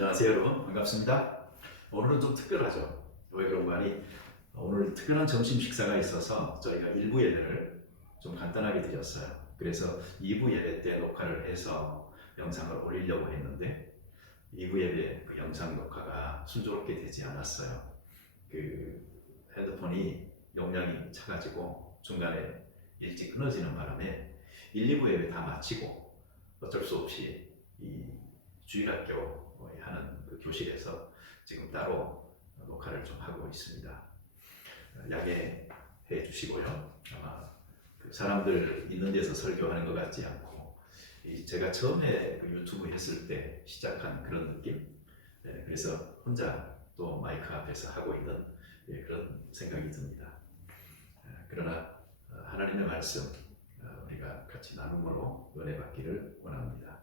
안녕하세요 여러분, 반갑습니다. 오늘은 좀 특별하죠. 왜 그런가 하니 오늘 특별한 점심 식사가 있어서 저희가 1부 예배를 좀 간단하게 드렸어요. 그래서 2부 예배 때 녹화를 해서 영상을 올리려고 했는데 2부 예배 그 영상 녹화가 순조롭게 되지 않았어요. 그 핸드폰이 용량이 차가지고 중간에 일찍 끊어지는 바람에 1, 2부 예배 다 마치고 어쩔 수 없이 이 주일학교 하는 그 교실에서 지금 따로 녹화를 좀 하고 있습니다. 양해해 주시고요. 아마 그 사람들 있는 데서 설교하는 것 같지 않고 제가 처음에 그 유튜브 했을 때 시작한 그런 느낌. 그래서 혼자 또 마이크 앞에서 하고 있는 그런 생각이 듭니다. 그러나 하나님의 말씀 우리가 같이 나눔으로 은혜 받기를 원합니다.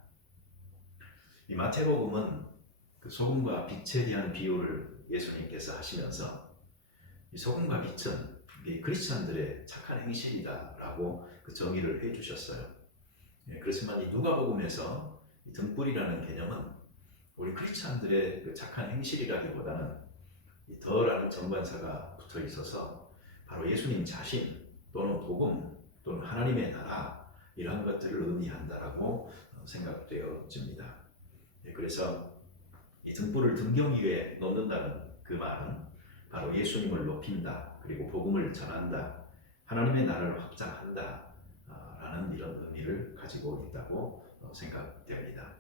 이 마태복음은 그 소금과 빛에 대한 비유를 예수님께서 하시면서 이 소금과 빛은 크리스찬들의 착한 행실이다라고 그 정의를 해주셨어요. 그렇지만 이 누가복음에서 이 등불이라는 개념은 우리 크리스찬들의 그 착한 행실이라기보다는 이 더라는 정관사가 붙어 있어서 바로 예수님 자신 또는 복음 또는 하나님의 나라 이러한 것들을 의미한다라고 생각되어집니다. 그래서 이 등불을 등경 위에 놓는다는 그 말은 바로 예수님을 높인다, 그리고 복음을 전한다, 하나님의 나라를 확장한다 라는 이런 의미를 가지고 있다고 생각됩니다.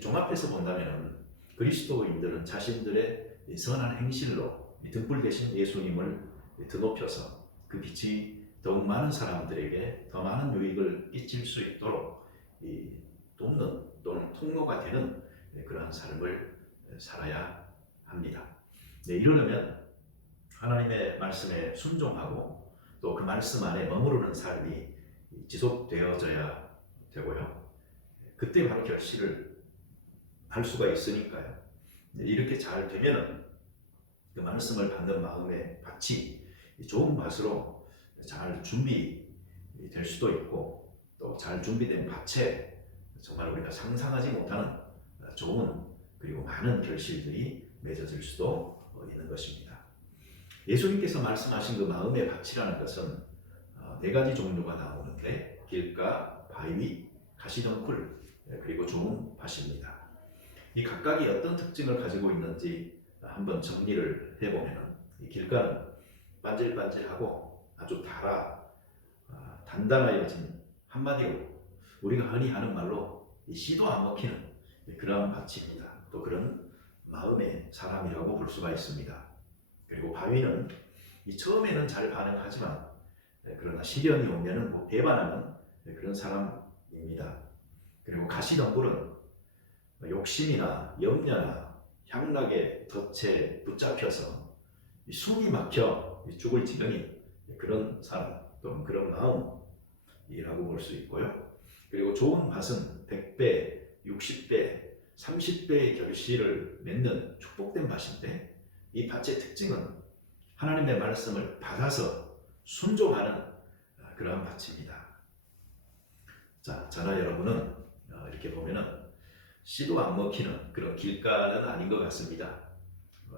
종합해서 본다면 그리스도인들은 자신들의 선한 행실로 등불 대신 예수님을 드높여서 그 빛이 더욱 많은 사람들에게 더 많은 유익을 끼칠 수 있도록 돕는 또는 통로가 되는 그러한 삶을 살아야 합니다. 이러려면 하나님의 말씀에 순종하고 또 그 말씀 안에 머무르는 삶이 지속되어져야 되고요. 그때 바로 결실을 할 수가 있으니까요. 이렇게 잘 되면은 그 말씀을 받는 마음의 밭이 좋은 밭으로 잘 준비될 수도 있고 또 잘 준비된 밭에 정말 우리가 상상하지 못하는 좋은 그리고 많은 결실들이 맺어질 수도 있는 것입니다. 예수님께서 말씀하신 그 마음의 밭이라는 것은 네 가지 종류가 나오는데 길가, 바위, 가시덩굴 그리고 좋은 밭입니다. 이 각각이 어떤 특징을 가지고 있는지 한번 정리를 해보면 이 길가는 반질반질하고 아주 단단하여진 한마디로 우리가 흔히 하는 말로 씨도 안 먹히는 그런 밭입니다. 또 그런 마음의 사람이라고 볼 수가 있습니다. 그리고 바위는 처음에는 잘 반응하지만 그러나 시련이 오면은 배반하는 그런 사람입니다. 그리고 가시덩굴은 욕심이나 염려나 향락에 덫에 붙잡혀서 숨이 막혀 죽을 지경인 그런 사람 또는 그런 마음이라고 볼 수 있고요. 그리고 좋은 밭은 100배, 60배, 30배의 결실을 맺는 축복된 밭인데 이 밭의 특징은 하나님의 말씀을 받아서 순종하는 그러한 밭입니다. 자, 저나 여러분은 이렇게 보면은 씨도 안 먹히는 그런 길가는 아닌 것 같습니다.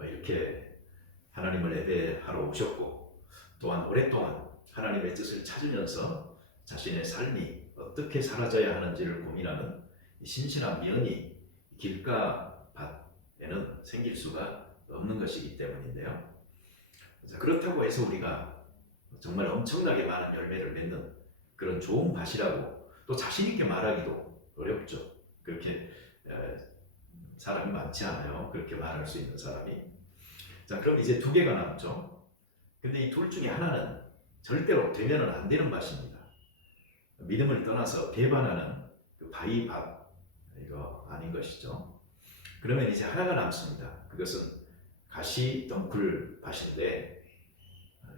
이렇게 하나님을 예배하러 오셨고 또한 오랫동안 하나님의 뜻을 찾으면서 자신의 삶이 어떻게 살아져야 하는지를 고민하는 신실한 면이 길가 밭에는 생길 수가 없는 것이기 때문인데요. 그렇다고 해서 우리가 정말 엄청나게 많은 열매를 맺는 그런 좋은 밭이라고 또 자신 있게 말하기도 어렵죠. 그렇게 사람이 많지 않아요. 그렇게 말할 수 있는 사람이. 자, 그럼 이제 두 개가 남죠. 근데 이 둘 중에 하나는 절대로 되면은 안 되는 밭입니다. 믿음을 떠나서 배반하는 그 바위밭 이거 아닌 것이죠. 그러면 이제 하나가 남습니다. 그것은 가시덩굴 밭인데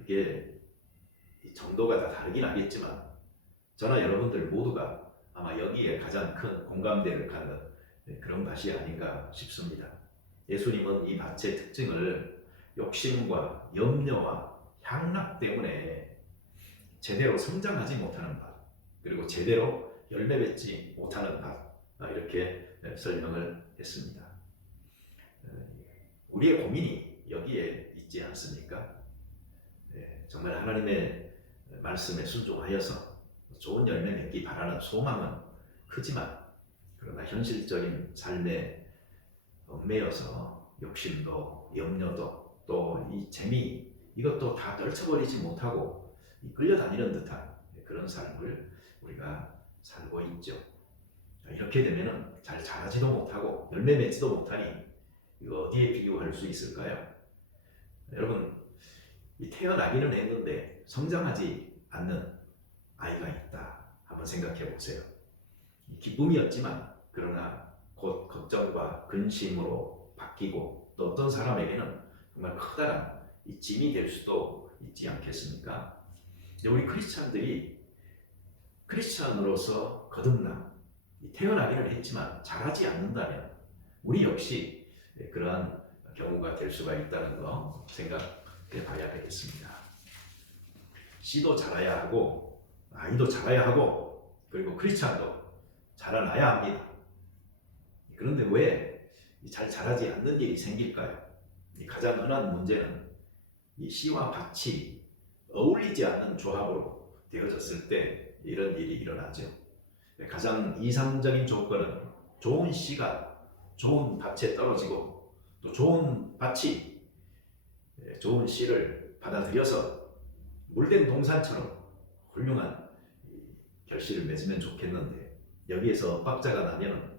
이게 정도가 다 다르긴 하겠지만 저나 여러분들 모두가 아마 여기에 가장 큰 공감대를 갖는 그런 밭이 아닌가 싶습니다. 예수님은 이 밭의 특징을 욕심과 염려와 향락 때문에 제대로 성장하지 못하는 밭 그리고 제대로 열매 맺지 못하는 밭 이렇게 설명을 했습니다. 우리의 고민이 여기에 있지 않습니까? 정말 하나님의 말씀에 순종하여서 좋은 열매 맺기 바라는 소망은 크지만, 그러나 현실적인 삶에 얽매여서 욕심도 염려도 또 이 재미, 이것도 다 떨쳐버리지 못하고 끌려다니는 듯한 그런 삶을 우리가 살고 있죠. 이렇게 되면은 잘 자라지도 못하고 열매 맺지도 못하니 이거 어디에 비유할 수 있을까요? 여러분, 태어나기는 했는데 성장하지 않는 아이가 있다. 한번 생각해 보세요. 기쁨이었지만 그러나 곧 걱정과 근심으로 바뀌고, 또 어떤 사람에게는 정말 커다란 이 짐이 될 수도 있지 않겠습니까? 우리 크리스찬으로서 거듭나 태어나기는 했지만 자라지 않는다면 우리 역시 그러한 경우가 될 수가 있다는 거 생각해 봐야 되겠습니다. 씨도 자라야 하고 아이도 자라야 하고 그리고 크리스찬도 자라나야 합니다. 그런데 왜 잘 자라지 않는 일이 생길까요? 가장 흔한 문제는 이 씨와 밭이 어울리지 않는 조합으로 되어졌을 때 이런 일이 일어나죠. 가장 이상적인 조건은 좋은 씨가 좋은 밭에 떨어지고, 또 좋은 밭이 좋은 씨를 받아들여서 물된 동산처럼 훌륭한 결실을 맺으면 좋겠는데, 여기에서 엇박자가 나면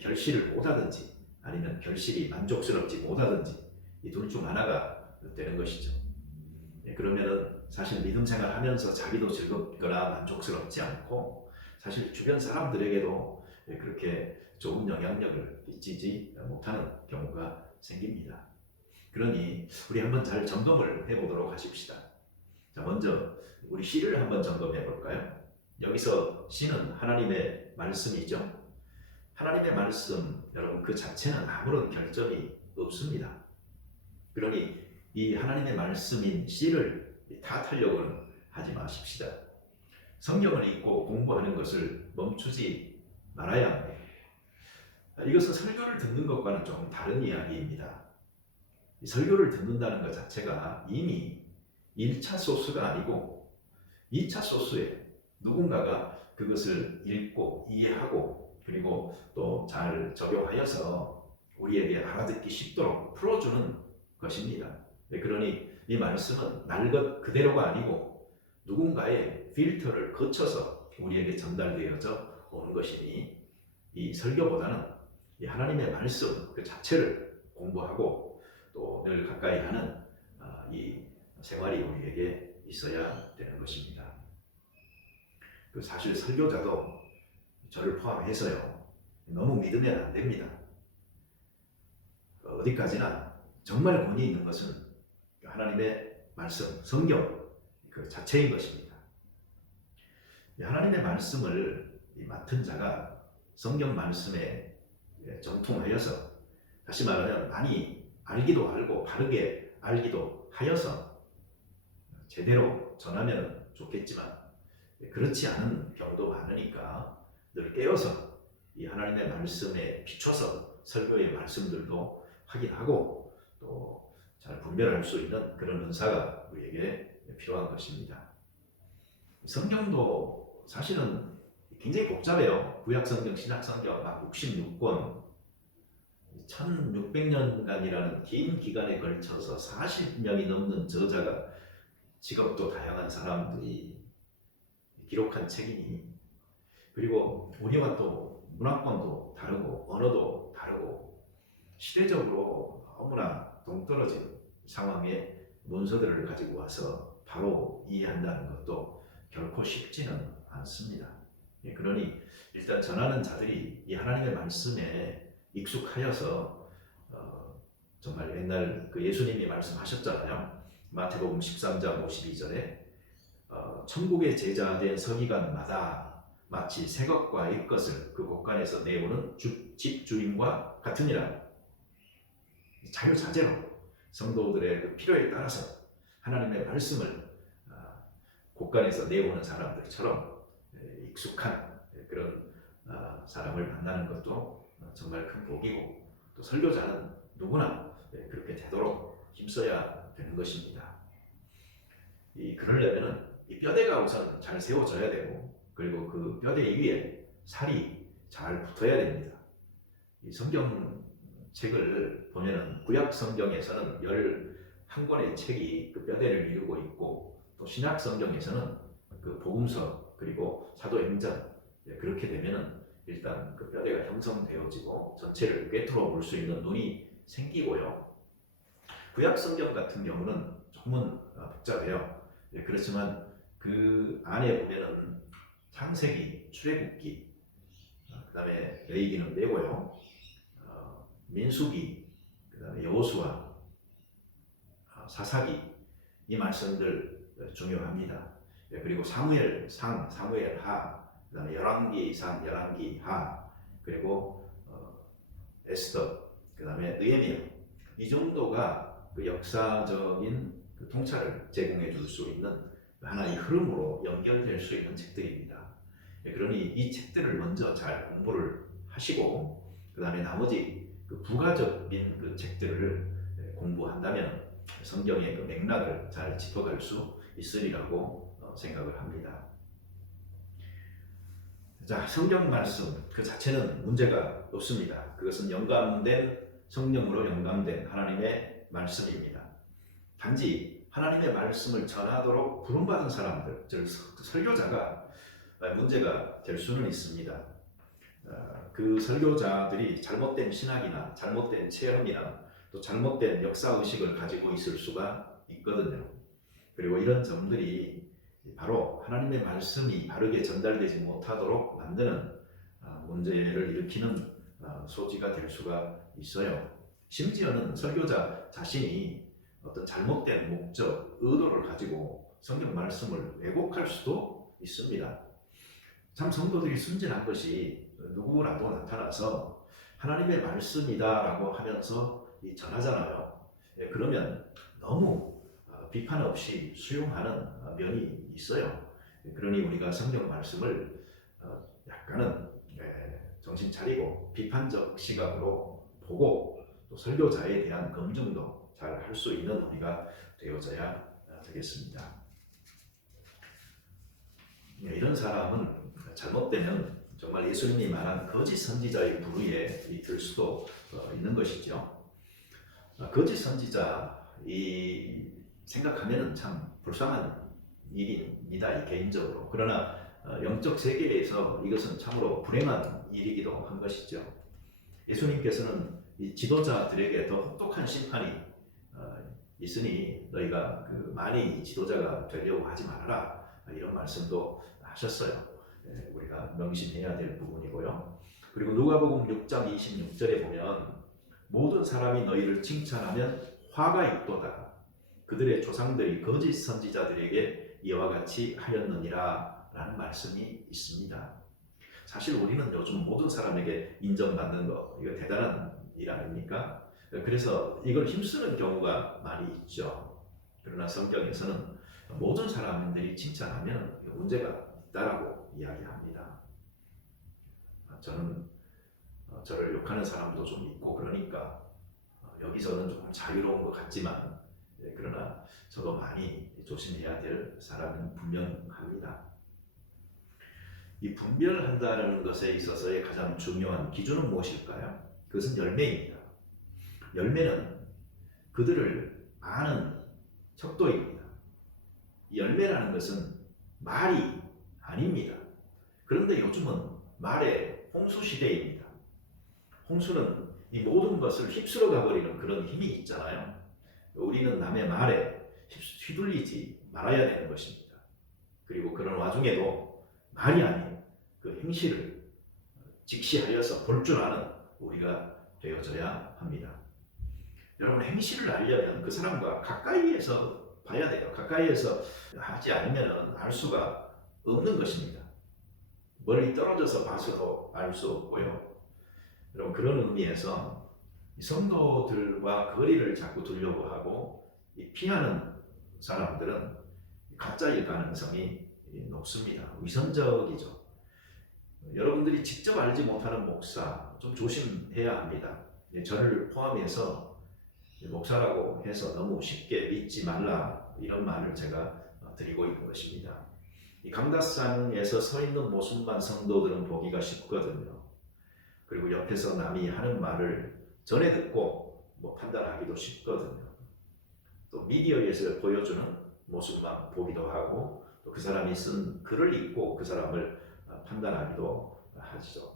결실을 못하든지 아니면 결실이 만족스럽지 못하든지 이 둘 중 하나가 되는 것이죠. 그러면은 사실 믿음 생활하면서 자기도 즐겁거나 만족스럽지 않고, 사실 주변 사람들에게도 그렇게 좋은 영향력을 끼치지 못하는 경우가 생깁니다. 그러니 우리 한번 잘 점검을 해보도록 하십시다. 자, 먼저 우리 씨를 한번 점검해 볼까요? 여기서 씨는 하나님의 말씀이죠. 하나님의 말씀, 여러분, 그 자체는 아무런 결점이 없습니다. 그러니 이 하나님의 말씀인 씨를 탓하려고는 하지 마십시다. 성경을 읽고 공부하는 것을 멈추지 말아야 합니다. 이것은 설교를 듣는 것과는 조금 다른 이야기입니다. 설교를 듣는다는 것 자체가 이미 1차 소스가 아니고 2차 소스에 누군가가 그것을 읽고 이해하고 그리고 또 잘 적용하여서 우리에게 알아듣기 쉽도록 풀어주는 것입니다. 그러니 이 말씀은 날 것 그대로가 아니고 누군가의 필터를 거쳐서 우리에게 전달되어져 오는 것이니, 이 설교보다는 이 하나님의 말씀 그 자체를 공부하고 또 늘 가까이 하는 이 생활이 우리에게 있어야 되는 것입니다. 사실 설교자도 저를 포함해서요, 너무 믿으면 안 됩니다. 어디까지나 정말 권위 있는 것은 하나님의 말씀, 성경 그 자체인 것입니다. 하나님의 말씀을 맡은 자가 성경 말씀에 정통하여서, 다시 말하면 많이 알기도 알고 바르게 알기도 하여서 제대로 전하면 좋겠지만, 그렇지 않은 경우도 많으니까 늘 깨어서 이 하나님의 말씀에 비춰서 설교의 말씀들도 확인하고 또 잘 분별할 수 있는 그런 은사가 우리에게 필요한 것입니다. 성경도 사실은 굉장히 복잡해요. 구약성경, 신약성경 막 66권, 1600년간이라는 긴 기간에 걸쳐서 40명이 넘는 저자가, 직업도 다양한 사람들이 기록한 책이니, 그리고 우리와 또 문화권도 다르고 언어도 다르고 시대적으로 너무나 동떨어진 상황에 문서들을 가지고 와서 바로 이해한다는 것도 결코 쉽지는 않습니다. 그러니 일단 전하는 자들이 이 하나님의 말씀에 익숙하여서 정말 옛날 그 예수님이 말씀하셨잖아요. 마태복음 13장 52절에 천국의 제자 된 서기관마다 마치 새 것과 옛 것을 그 곳간에서 내오는 집주인과 같으니라. 자유자재로 성도들의 그 필요에 따라서 하나님의 말씀을 곳간에서 내오는 사람들처럼 익숙한 그런 사람을 만나는 것도 정말 큰 복이고, 또 설교자는 누구나 그렇게 되도록 힘써야 되는 것입니다. 그러려면 이 뼈대가 우선 잘 세워져야 되고, 그리고 그 뼈대 위에 살이 잘 붙어야 됩니다. 이 성경책을 보면은 구약 성경에서는 11권의 책이 그 뼈대를 이루고 있고, 또 신약 성경에서는 그 복음서 그리고 사도행전, 그렇게 되면은 일단 그 뼈대가 형성되어지고 전체를 꿰뚫어 볼 수 있는 눈이 생기고요. 구약 성경 같은 경우는 조금은 복잡해요. 그렇지만 그 안에 보면은 창세기, 출애굽기, 그다음에 레위기는 빼고요. 민수기, 그다음에 여호수아, 사사기, 이 말씀들 중요합니다. 그리고 사무엘상, 사무엘하, 그다음에 열왕기상, 열왕기하, 그리고 에스더, 그다음에 느헤미야, 이 정도가 그 역사적인 그 통찰을 제공해 줄 수 있는 하나의 흐름으로 연결될 수 있는 책들입니다. 그러니 이 책들을 먼저 잘 공부를 하시고, 그 다음에 나머지 그 부가적인 그 책들을 공부한다면 성경의 그 맥락을 잘 짚어갈 수 있으리라고 생각을 합니다. 자, 성경 말씀 그 자체는 문제가 없습니다. 그것은 영감된, 성령으로 영감된 하나님의 말씀입니다. 단지 하나님의 말씀을 전하도록 부름받은 사람들, 즉 설교자가 문제가 될 수는 있습니다. 그 설교자들이 잘못된 신학이나 잘못된 체험이나 또 잘못된 역사의식을 가지고 있을 수가 있거든요. 그리고 이런 점들이 바로 하나님의 말씀이 바르게 전달되지 못하도록 만드는 문제를 일으키는 소지가 될 수가 있어요. 심지어는 설교자 자신이 어떤 잘못된 목적, 의도를 가지고 성경 말씀을 왜곡할 수도 있습니다. 참 성도들이 순진한 것이 누구라도 나타나서 하나님의 말씀이다라고 하면서 전하잖아요. 그러면 너무 비판 없이 수용하는 면이 있어요. 그러니 우리가 성경 말씀을 약간은 정신 차리고 비판적 시각으로 보고, 또 설교자에 대한 검증도 잘 할 수 있는 우리가 되어져야 되겠습니다. 이런 사람은 잘못되면 정말 예수님이 말한 거짓 선지자의 부류에 들 수도 있는 것이죠. 거짓 선지자 생각하면은 참 불쌍한 일입니다, 개인적으로. 그러나 영적 세계에서 이것은 참으로 불행한 일이기도 한 것이죠. 예수님께서는 이 지도자들에게 더 혹독한 심판이 있으니 너희가 많이 지도자가 되려고 하지 말아라, 이런 말씀도 하셨어요. 우리가 명심해야 될 부분이고요. 그리고 누가복음 6장 26절에 보면 모든 사람이 너희를 칭찬하면 화가 있도다. 그들의 조상들이 거짓 선지자들에게 이와 같이 하였느니라 라는 말씀이 있습니다. 사실 우리는 요즘 모든 사람에게 인정받는 거, 이거 대단한 일 아닙니까? 그래서 이걸 힘쓰는 경우가 많이 있죠. 그러나 성경에서는 모든 사람들이 칭찬하면 문제가 있다라고 이야기합니다. 저는 저를 욕하는 사람도 좀 있고 그러니까 여기서는 조금 자유로운 것 같지만, 그러나 저도 많이 조심해야 될 사람은 분명합니다. 이 분별한다는 것에 있어서의 가장 중요한 기준은 무엇일까요? 그것은 열매입니다. 열매는 그들을 아는 척도입니다. 열매라는 것은 말이 아닙니다. 그런데 요즘은 말의 홍수 시대입니다. 홍수는 이 모든 것을 휩쓸어 가버리는 그런 힘이 있잖아요. 우리는 남의 말에 휘둘리지 말아야 되는 것입니다. 그리고 그런 와중에도 말이 아닌 그 행실을 직시하여서 볼 줄 아는 우리가 되어져야 합니다. 여러분, 행실을 알려면 그 사람과 가까이에서 봐야 돼요. 가까이에서 하지 않으면 알 수가 없는 것입니다. 멀리 떨어져서 봐서도 알 수 없고요. 여러분, 그런 의미에서 성도들과 거리를 자꾸 두려고 하고 피하는 사람들은 가짜일 가능성이 높습니다. 위선적이죠. 여러분들이 직접 알지 못하는 목사 좀 조심해야 합니다. 저를 포함해서 목사라고 해서 너무 쉽게 믿지 말라, 이런 말을 제가 드리고 있는 것입니다. 이 강다상에서 서 있는 모습만 성도들은 보기가 쉽거든요. 그리고 옆에서 남이 하는 말을 전해 듣고 판단하기도 쉽거든요. 또 미디어에서 보여주는 모습만 보기도 하고, 또 그 사람이 쓴 글을 읽고 그 사람을 판단하기도 하죠.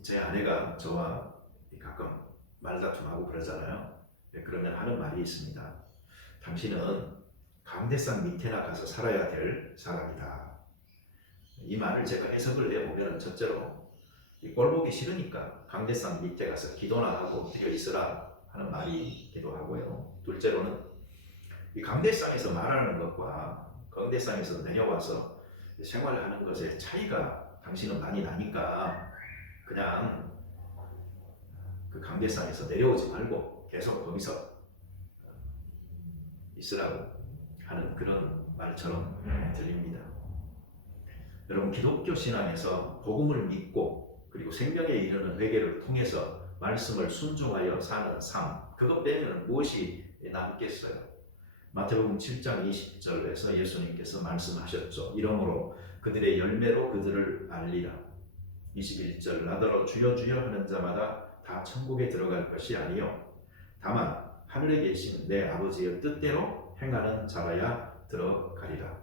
제 아내가 저와 가끔 말다툼하고 그러잖아요. 그러면 하는 말이 있습니다. 당신은 강대상 밑에나 가서 살아야 될 사람이다. 이 말을 제가 해석을 해보면, 첫째로 꼴보기 싫으니까 강대상 밑에 가서 기도나 하고 엎드려 있으라 하는 말이기도 하고요. 둘째로는 이 강대상에서 말하는 것과 강대상에서 내려와서 생활하는 것의 차이가 당신은 많이 나니까 그냥 그 강대상에서 내려오지 말고 계속 거기서 있으라고 하는 그런 말처럼 들립니다. 여러분, 기독교 신앙에서 복음을 믿고 그리고 생명에 이르는 회개를 통해서 말씀을 순종하여 사는 삶, 그것 빼면 무엇이 남겠어요? 마태복음 7장 20절에서 예수님께서 말씀하셨죠. 이러므로 그들의 열매로 그들을 알리라. 21절, 나더러 주여 주여 하는 자마다 다 천국에 들어갈 것이 아니요 다만 하늘에 계신 내 아버지의 뜻대로 행하는 자라야 들어가리라.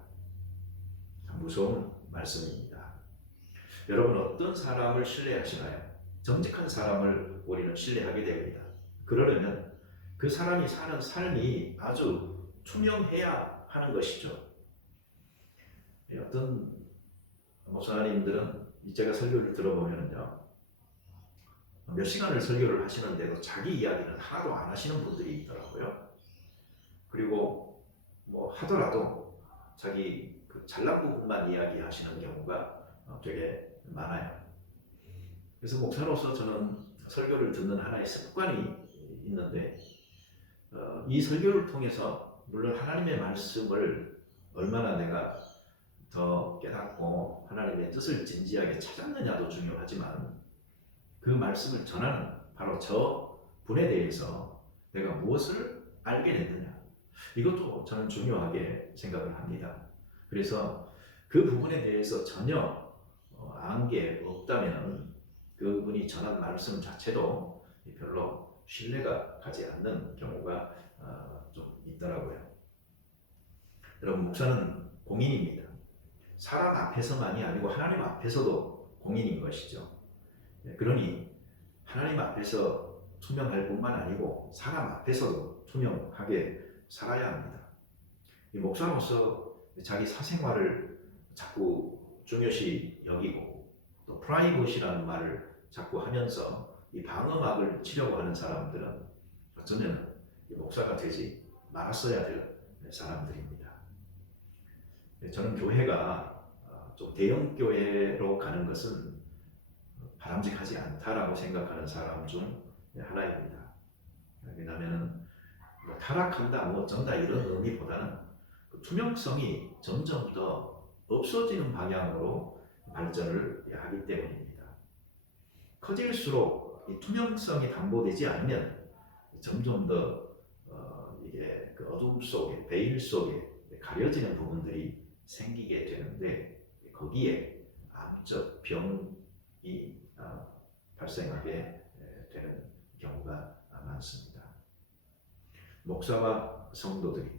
무서운 말씀입니다. 여러분, 어떤 사람을 신뢰하시나요? 정직한 사람을 우리는 신뢰하게 됩니다. 그러려면 그 사람이 사는 삶이 아주 투명해야 하는 것이죠. 어떤 목사님들은 제가 설교를 들어보면요, 몇 시간을 설교를 하시는데도 자기 이야기는 하나도 안 하시는 분들이 있더라고요. 그리고 하더라도 자기 그 잘난 부분만 이야기하시는 경우가 되게 많아요. 그래서 목사로서 저는 설교를 듣는 하나의 습관이 있는데, 이 설교를 통해서 물론 하나님의 말씀을 얼마나 내가 더 깨닫고 하나님의 뜻을 진지하게 찾았느냐도 중요하지만, 그 말씀을 전하는 바로 저 분에 대해서 내가 무엇을 알게 됐느냐, 이것도 저는 중요하게 생각을 합니다. 그래서 그 부분에 대해서 전혀 안 게 없다면 그분이 전한 말씀 자체도 별로 신뢰가 가지 않는 경우가 좀 있더라고요. 여러분, 목사는 공인입니다. 사람 앞에서만이 아니고 하나님 앞에서도 공인인 것이죠. 그러니 하나님 앞에서 투명할 뿐만 아니고 사람 앞에서도 투명하게 살아야 합니다. 이 목사로서 자기 사생활을 자꾸 중요시 여기고 또 프라이빗이라는 말을 자꾸 하면서 이 방어막을 치려고 하는 사람들은 어쩌면 목사가 되지 말았어야 될 사람들입니다. 저는 교회가 좀 대형 교회로 가는 것은 바람직하지 않다라고 생각하는 사람 중 하나입니다. 왜냐하면 타락한다, 어쩐다 이런 의미보다는 그 투명성이 점점 더 없어지는 방향으로 발전을 하기 때문입니다. 커질수록 이 투명성이 담보되지 않으면 점점 더 이게 그 어둠 속에, 베일 속에 가려지는 부분들이 생기게 되는데, 거기에 암적 병이 발생하게 되는 경우가 많습니다. 목사와 성도들이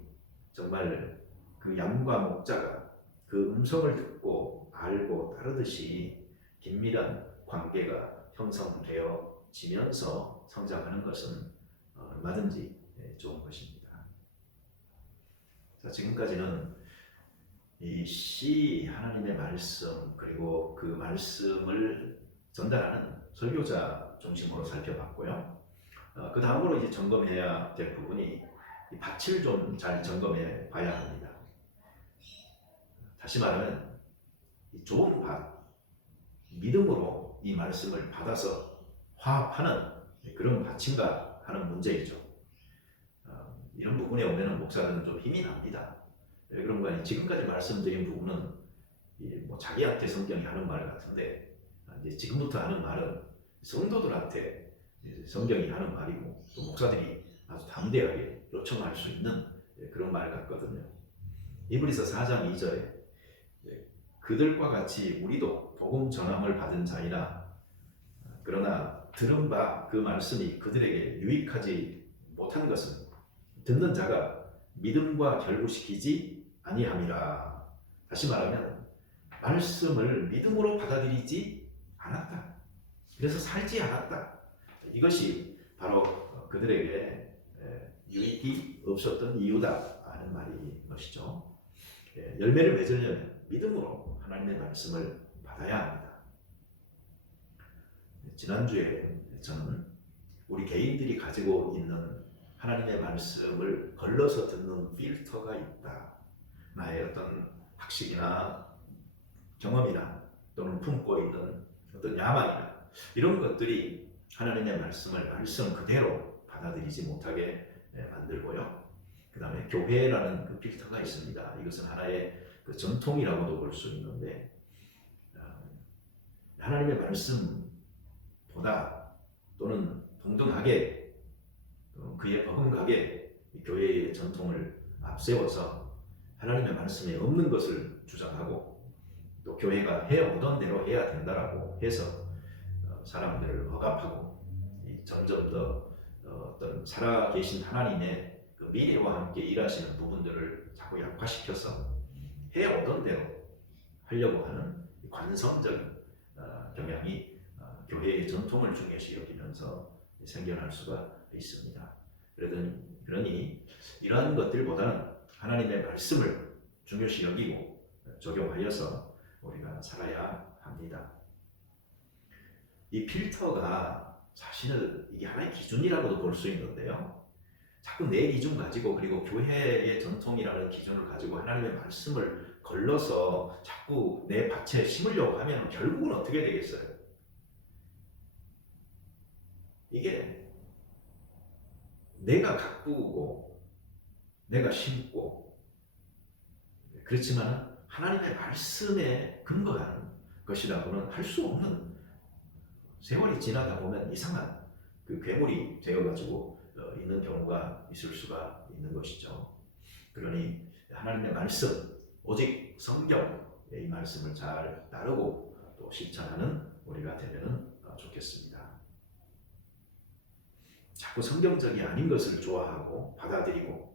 정말 그 양과 목자가 그 음성을 듣고 알고 따르듯이 긴밀한 관계가 형성되어지면서 성장하는 것은 얼마든지 좋은 것입니다. 자, 지금까지는 이 하나님의 말씀, 그리고 그 말씀을 전달하는 설교자 중심으로 살펴봤고요. 그 다음으로 이제 점검해야 될 부분이 이 밭을 좀 잘 점검해 봐야 합니다. 다시 말하면 이 좋은 밭, 믿음으로 이 말씀을 받아서 화합하는 그런 밭인가 하는 문제이죠. 이런 부분에 오면 목사들은 좀 힘이 납니다. 왜 그런가? 지금까지 말씀드린 부분은 자기한테 성경이 하는 말 같은데, 이제 지금부터 하는 말은 성도들한테 성경이 하는 말이고 또 목사들이 아주 담대하게 요청할 수 있는 그런 말 같거든요. 이브리서 4장 2절에 그들과 같이 우리도 복음 전함을 받은 자이나 그러나 들은 바 그 말씀이 그들에게 유익하지 못한 것은 듣는 자가 믿음과 결부시키지 아니함이라. 다시 말하면 말씀을 믿음으로 받아들이지 않았다. 그래서 살지 않았다. 이것이 바로 그들에게 유익이 없었던 이유다 하는 말인 것이죠. 열매를 맺으려면 믿음으로 하나님의 말씀을 받아야 합니다. 지난주에 저는 우리 개인들이 가지고 있는 하나님의 말씀을 걸러서 듣는 필터가 있다. 나의 어떤 학식이나 경험이나 또는 품고 있는 어떤 야망이나 이런 것들이 하나님의 말씀을 말씀 그대로 받아들이지 못하게 만들고요. 그 다음에 교회라는 그 필터가 있습니다. 이것은 하나의 그 전통이라고도 볼 수 있는데 하나님의 말씀보다 또는 동등하게 그에 버금가게 교회의 전통을 앞세워서 하나님의 말씀에 없는 것을 주장하고 또 교회가 해오던 대로 해야 된다라고 해서 사람들을 억압하고 점점 더 어떤 살아계신 하나님의 그 미래와 함께 일하시는 부분들을 자꾸 약화시켜서 해오던 대로 하려고 하는 관성적인 경향이 교회의 전통을 중요시 여기면서 생겨날 수가 있습니다. 그러니 이러한 것들보다는 하나님의 말씀을 중요시 여기고 적용하여서 우리가 살아야 합니다. 이 필터가 사실은 이게 하나의 기준이라고도 볼 수 있는데요. 자꾸 내 기준 가지고 그리고 교회의 전통이라는 기준을 가지고 하나님의 말씀을 걸러서 자꾸 내 밭에 심으려고 하면 결국은 어떻게 되겠어요? 이게 내가 가꾸고 내가 심고 그렇지만 하나님의 말씀에 근거하는 것이라고는 할 수 없는, 세월이 지나다 보면 이상한 그 괴물이 되어가지고 있는 경우가 있을 수가 있는 것이죠. 그러니 하나님의 말씀, 오직 성경의 이 말씀을 잘 따르고 또 실천하는 우리가 되면 좋겠습니다. 자꾸 성경적이 아닌 것을 좋아하고 받아들이고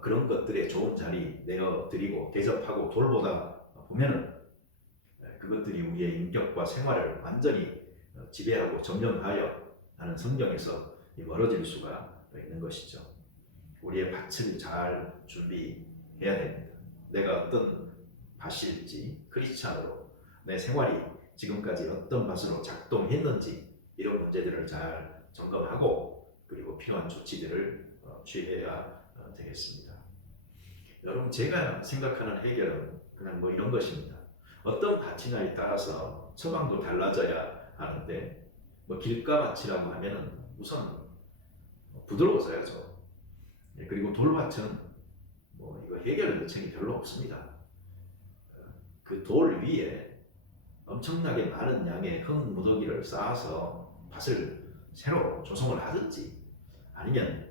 그런 것들에 좋은 자리 내어드리고 대접하고 돌보다 보면은 그것들이 우리의 인격과 생활을 완전히 지배하고 점령하여 나는 성경에서 멀어질 수가 있는 것이죠. 우리의 밭을 잘 준비해야 됩니다. 내가 어떤 밭일지 크리스찬으로 내 생활이 지금까지 어떤 밭으로 작동했는지 이런 문제들을 잘 점검하고 그리고 필요한 조치들을 취해야 되겠습니다. 여러분, 제가 생각하는 해결은 그냥 뭐 이런 것입니다. 어떤 밭이냐에 따라서 처방도 달라져야 하는데 뭐 길가밭이라고 하면은 우선 부드러워져야죠. 그리고 돌밭은 뭐 이거 해결 요청이 별로 없습니다. 그 돌 위에 엄청나게 많은 양의 흙 무더기를 쌓아서 밭을 새로 조성을 하든지 아니면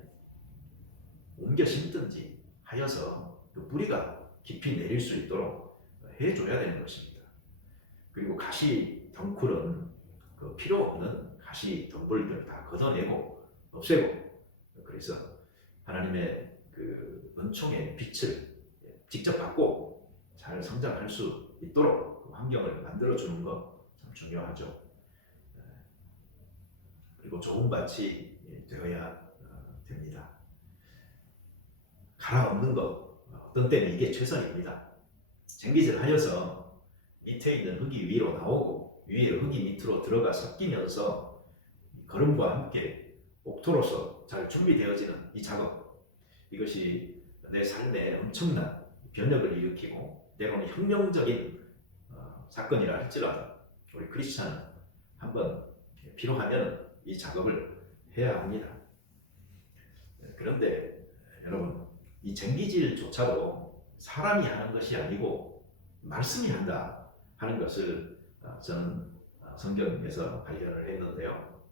옮겨 심든지 하여서 그 뿌리가 깊이 내릴 수 있도록 해줘야 되는 것입니다. 그리고 가시 덩쿨은 그 필요 없는 가시 덩굴들 다 걷어내고 없애고, 그래서 하나님의 그 은총의 빛을 직접 받고 잘 성장할 수 있도록 그 환경을 만들어주는 것 참 중요하죠. 그리고 좋은 밭이 되어야 됩니다. 갈아엎는 것, 어떤 때는 이게 최선입니다. 쟁기질하여서 밑에 있는 흙이 위로 나오고 위에 흙이 밑으로 들어가 섞이면서 거름과 함께 옥토로서 잘 준비되어지는 이 작업, 이것이 내 삶에 엄청난 변혁을 일으키고 때로는 혁명적인 사건이라 할지라도 우리 크리스찬은 한번 필요하면 이 작업을 해야 합니다. 그런데 여러분, 이 쟁기질조차도 사람이 하는 것이 아니고 말씀이 한다 하는 것을 저는 성경에서 발견을 했는데요.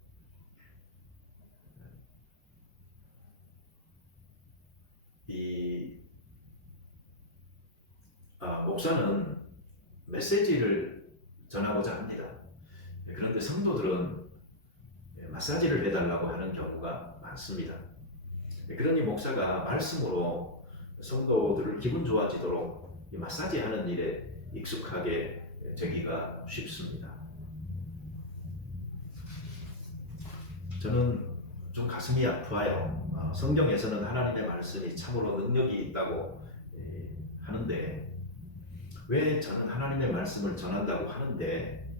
목사는 메시지를 전하고자 합니다. 그런데 성도들은 마사지를 해달라고 하는 경우가 많습니다. 그러니 목사가 말씀으로 성도들을 기분 좋아지도록 마사지하는 일에 익숙하게 되기가 쉽습니다. 저는 좀 가슴이 아파요. 성경에서는 하나님의 말씀이 참으로 능력이 있다고 하는데 왜 저는 하나님의 말씀을 전한다고 하는데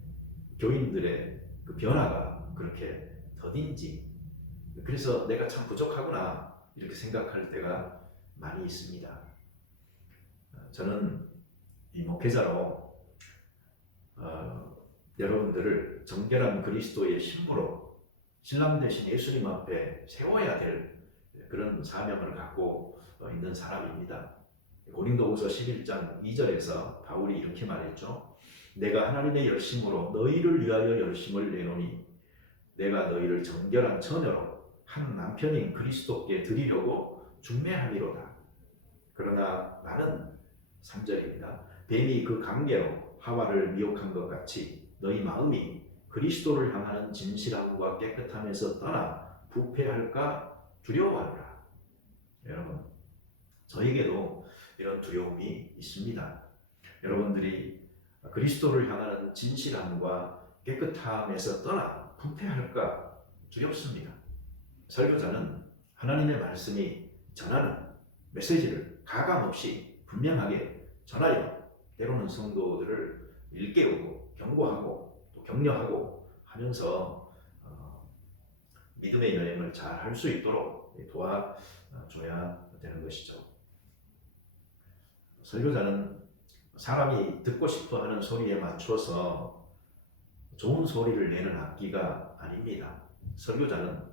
교인들의 그 변화가 그렇게 더딘지, 그래서 내가 참 부족하구나 이렇게 생각할 때가 많이 있습니다. 저는 이 목회자로 여러분들을 정결한 그리스도의 신부로 신랑 되신 예수님 앞에 세워야 될 그런 사명을 갖고 있는 사람입니다. 고린도후서 11장 2절에서 바울이 이렇게 말했죠. 내가 하나님의 열심으로 너희를 위하여 열심을 내노니 내가 너희를 정결한 처녀로 한 남편인 그리스도께 드리려고 중매하리로다. 그러나 나는 3절입니다. 뱀이 그 관계로 하와를 미혹한 것 같이 너희 마음이 그리스도를 향하는 진실함과 깨끗함에서 떠나 부패할까 두려워하노라. 여러분, 저에게도 이런 두려움이 있습니다. 여러분들이 그리스도를 향하는 진실함과 깨끗함에서 떠나 부패할까 두렵습니다. 설교자는 하나님의 말씀이 전하는 메시지를 가감없이 분명하게 전하여 때로는 성도들을 일깨우고 경고하고 또 격려하고 하면서 믿음의 여행을 잘 할 수 있도록 도와줘야 되는 것이죠. 설교자는 사람이 듣고 싶어하는 소리에 맞춰서 좋은 소리를 내는 악기가 아닙니다. 설교자는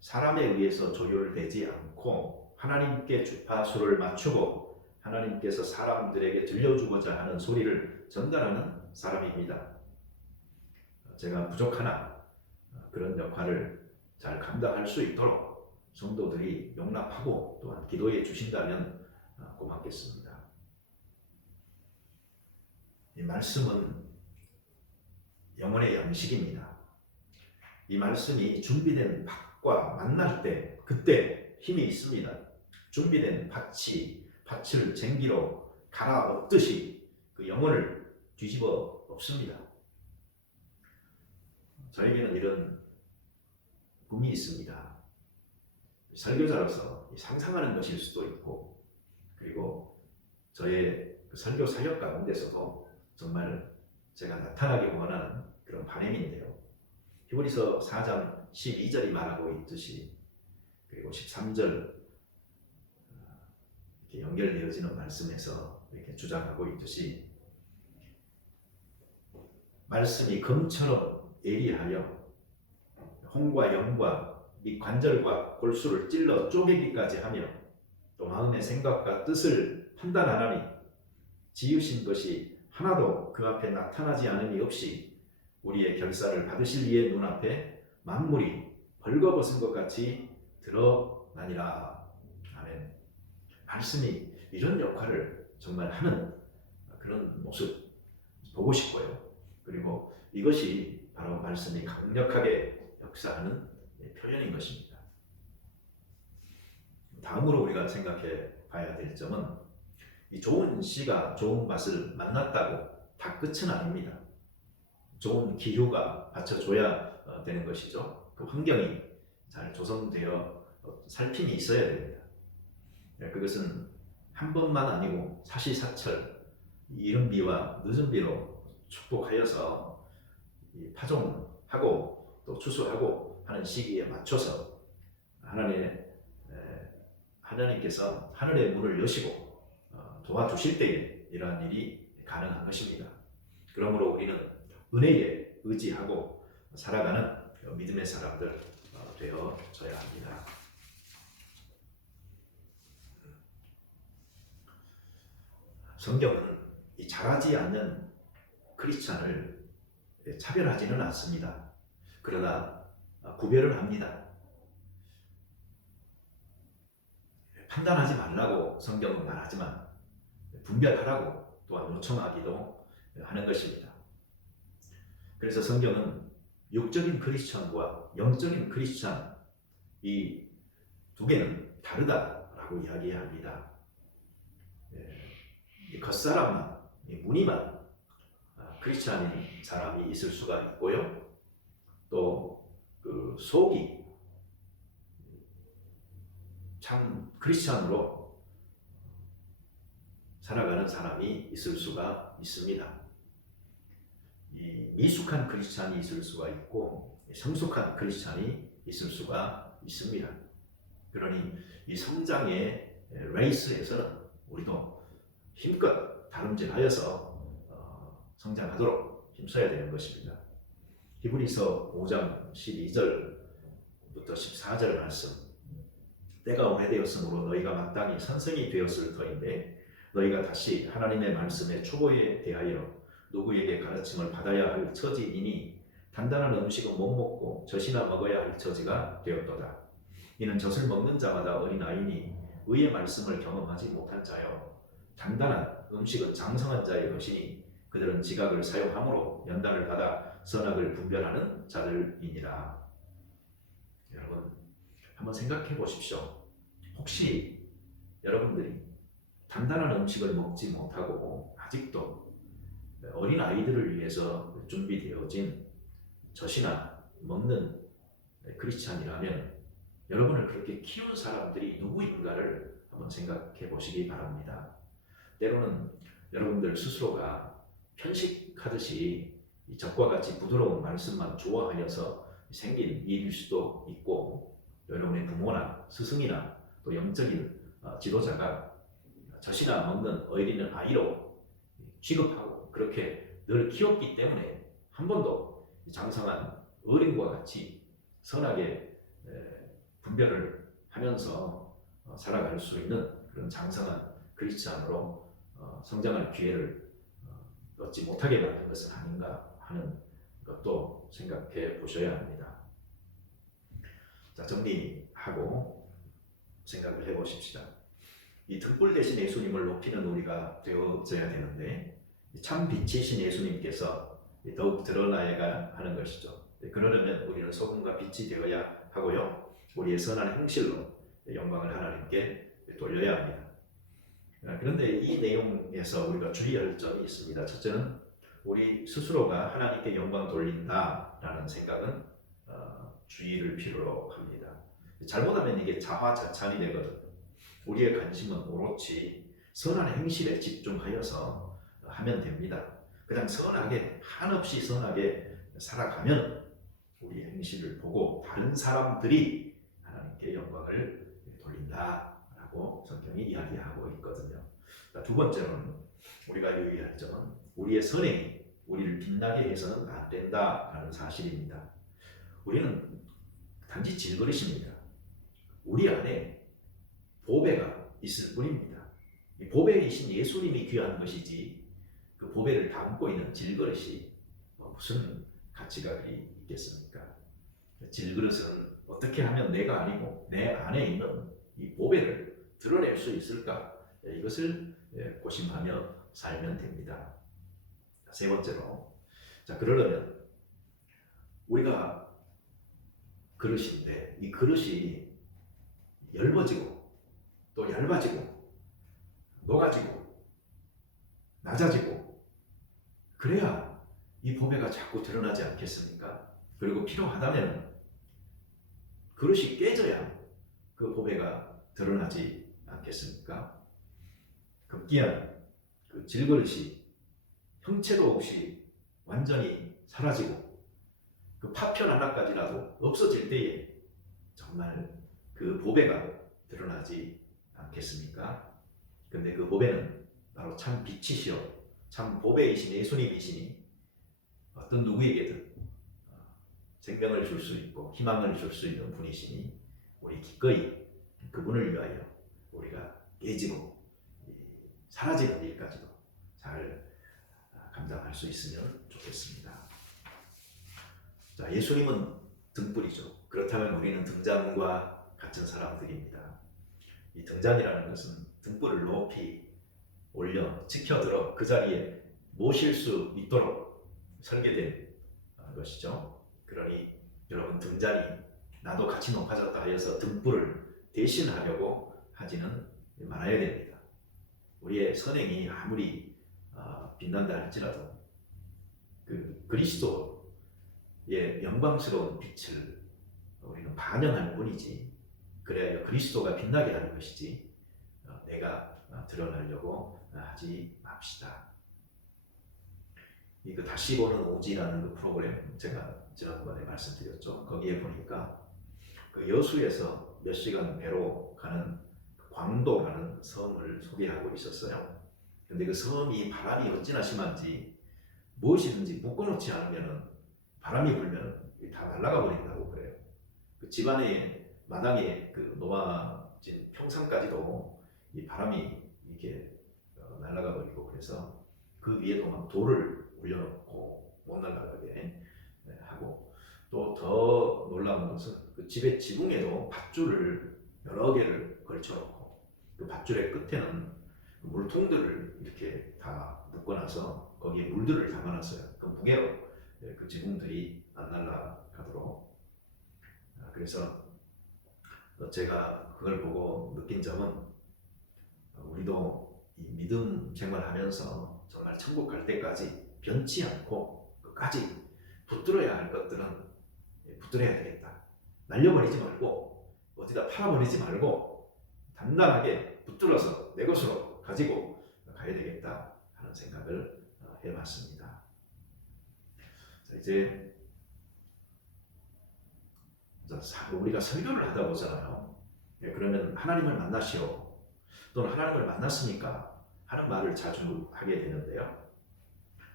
사람에 의해서 조율되지 않고 하나님께 주파수를 맞추고 하나님께서 사람들에게 들려주고자 하는 소리를 전달하는 사람입니다. 제가 부족하나 그런 역할을 잘 감당할 수 있도록 성도들이 용납하고 또한 기도해 주신다면 고맙겠습니다. 이 말씀은 영혼의 양식입니다. 이 말씀이 준비된 밭과 만날 때 그때 힘이 있습니다. 준비된 밭을 쟁기로 갈아 엎듯이 그 영혼을 뒤집어 엎습니다. 저에게는 이런 꿈이 있습니다. 설교자로서 상상하는 것일 수도 있고, 그리고 저의 그 설교 사역 가운데서도 정말 제가 나타나기 원하는 그런 바람인데요. 히브리서 4장 12절이 말하고 있듯이, 그리고 13절 이렇게 연결되어지는 말씀에서 이렇게 주장하고 있듯이, 말씀이 금처럼 예리하여 홍과 영과 및 관절과 골수를 찔러 쪼개기까지 하며 또 마음의 생각과 뜻을 판단하나니 지으신 것이 하나도 그 앞에 나타나지 않음이 없이 우리의 결사를 받으실 이의 눈앞에 만물이 벌거벗은 것 같이 드러나니라. 아멘. 말씀이 이런 역할을 정말 하는 그런 모습 보고 싶고요. 그리고 이것이 바로 말씀이 강력하게 역사하는 표현인 것입니다. 다음으로 우리가 생각해 봐야 될 점은, 이 좋은 씨가 좋은 밭을 만났다고 다 끝은 아닙니다. 좋은 기후가 받쳐줘야 되는 것이죠. 그 환경이 잘 조성되어 살핌이 있어야 됩니다. 그것은 한 번만 아니고 사시사철 이른 비와 늦은 비로 축복하여서 파종하고 또 추수하고 하는 시기에 맞춰서 하나님께서 하늘의 문을 여시고 도와주실 때에 이러한 일이 가능한 것입니다. 그러므로 우리는 은혜에 의지하고 살아가는 믿음의 사람들 되어져야 합니다. 성경은 이 잘하지 않는 크리스찬을 차별하지는 않습니다. 그러나 구별을 합니다. 판단하지 말라고 성경은 말하지만 분별하라고 또한 요청하기도 하는 것입니다. 그래서 성경은 육적인 크리스천과 영적인 크리스천 이 두 개는 다르다라고 이야기합니다. 이 겉사람만, 이 무늬만 크리스천인 사람이 있을 수가 있고요. 또 그 속이 참 크리스천으로 살아가는 사람이 있을 수가 있습니다. 이 미숙한 크리스천이 있을 수가 있고 성숙한 크리스천이 있을 수가 있습니다. 그러니 이 성장의 레이스에서는 우리도 힘껏 다름질하여서 성장하도록 힘써야 되는 것입니다. 히브리서 5장 12절부터 14절 말씀. 때가 오래되었으므로 너희가 마땅히 선생이 되었을 터인데 너희가 다시 하나님의 말씀의 초보에 대하여 누구에게 가르침을 받아야 할 처지이니 단단한 음식은 못 먹고 젖이나 먹어야 할 처지가 되었도다. 이는 젖을 먹는 자마다 어린아이니 의의 말씀을 경험하지 못한 자요 단단한 음식은 장성한 자의 것이니 그들은 지각을 사용함으로 연단을 받아 선악을 분별하는 자들이니라. 여러분 한번 생각해 보십시오. 혹시 여러분들이 단단한 음식을 먹지 못하고 아직도 어린 아이들을 위해서 준비되어진 젖이나 먹는 크리스찬이라면 여러분을 그렇게 키운 사람들이 누구인가를 한번 생각해 보시기 바랍니다. 때로는 여러분들 스스로가 편식하듯이 이 젖과 같이 부드러운 말씀만 좋아하여서 생긴 일일 수도 있고 여러분의 부모나 스승이나 또 영적인 지도자가 젖이나 먹는 어린이는 아이로 취급하고 그렇게 늘 키웠기 때문에 한 번도 장성한 어린과 같이 선하게 분별을 하면서 살아갈 수 있는 그런 장성한 크리스찬으로 성장할 기회를 얻지 못하게 만든 것은 아닌가 하는 것도 생각해 보셔야 합니다. 자, 정리하고 생각을 해 보십시다. 이 등불 대신 예수님을 높이는 우리가 되어져야 되는데 참 빛이신 예수님께서 더욱 드러나야 하는 것이죠. 그러려면 우리는 소금과 빛이 되어야 하고요. 우리의 선한 행실로 영광을 하나님께 돌려야 합니다. 그런데 이 내용에서 우리가 주의할 점이 있습니다. 첫째는 우리 스스로가 하나님께 영광 돌린다라는 생각은 주의를 필요로 합니다. 잘못하면 이게 자화자찬이 되거든요. 우리의 관심은 오롯이 선한 행실에 집중하여서 하면 됩니다. 그냥 선하게 한없이 선하게 살아가면 우리의 행실을 보고 다른 사람들이 하나님께 영광을 돌린다라고 성경이 이야기하고 있거든요. 두 번째로는 우리가 유의할 점은 우리의 선행이 우리를 빛나게 해서는 안 된다라는 사실입니다. 우리는 단지 질그릇입니다. 우리 안에 보배가 있을 뿐입니다. 이 보배이신 예수님이 귀한 것이지 그 보배를 담고 있는 질그릇이 무슨 가치가 있겠습니까? 질그릇은 어떻게 하면 내가 아니고 내 안에 있는 이 보배를 드러낼 수 있을까? 이것을 고심하며 살면 됩니다. 세 번째로, 자, 그러려면 우리가 그릇인데 이 그릇이 얇아지고 또 얇아지고 녹아지고 낮아지고 그래야 이 보배가 자꾸 드러나지 않겠습니까? 그리고 필요하다면 그릇이 깨져야 그 보배가 드러나지 않겠습니까? 급기야 그 질그릇이 형체도 없이 완전히 사라지고 그 파편 하나까지라도 없어질 때에 정말 그 보배가 드러나지 않겠습니까? 근데 그 보배는 바로 참 빛이시여 참 보배이신 예수님이시니 어떤 누구에게든 생명을 줄 수 있고 희망을 줄 수 있는 분이시니 우리 기꺼이 그분을 위하여 우리가 깨지고 사라지는 일까지도 잘 감당할 수 있으면 좋겠습니다. 자, 예수님은 등불이죠. 그렇다면 우리는 등잔과 같은 사람들입니다. 이 등잔이라는 것은 등불을 높이 올려 지켜들어 그 자리에 모실 수 있도록 설계된 것이죠. 그러니 여러분 등잔이 나도 같이 높아졌다 하여서 등불을 대신하려고 하지는 말아야 됩니다. 우리의 선행이 아무리 빛난다 할지라도 그 그리스도의 영광스러운 빛을 우리는 반영할 뿐이지, 그래야 그리스도가 빛나게 하는 것이지 내가 드러나려고 하지 맙시다. 이 다시 보는 오지라는 그 프로그램 제가 지난번에 말씀드렸죠. 거기에 보니까 그 여수에서 몇 시간 배로 가는 광도라는 섬을 소개하고 있었어요. 근데 그 섬이 바람이 어찌나 심한지 무엇이든지 묶어놓지 않으면 바람이 불면 다 날아가 버린다고 그래요. 그 집안의 마당에 그 놓아진 평상까지도 이 바람이 이렇게 날아가 버리고, 그래서 그 위에도 막 돌을 올려놓고 못 날아가게 하고, 또 더 놀라운 것은 그 집의 지붕에도 밧줄을 여러 개를 걸쳐놓고 그 밧줄의 끝에는 물통들을 이렇게 다 묶어놔서 거기에 물들을 담아놨어요. 그 무게로 그 지붕들이 안 날아가도록. 그래서 제가 그걸 보고 느낀 점은 우리도 이 믿음 생활하면서 정말 천국 갈 때까지 변치 않고 끝까지 붙들어야 할 것들은 붙들어야 되겠다. 날려버리지 말고 어디다 팔아버리지 말고 단단하게 붙들어서 내 것으로 가지고 가야 되겠다 하는 생각을 해봤습니다. 자, 이제 우리가 설교를 하다 보잖아요. 그러면 하나님을 만나시오 또는 하나님을 만났으니까 하는 말을 자주 하게 되는데요.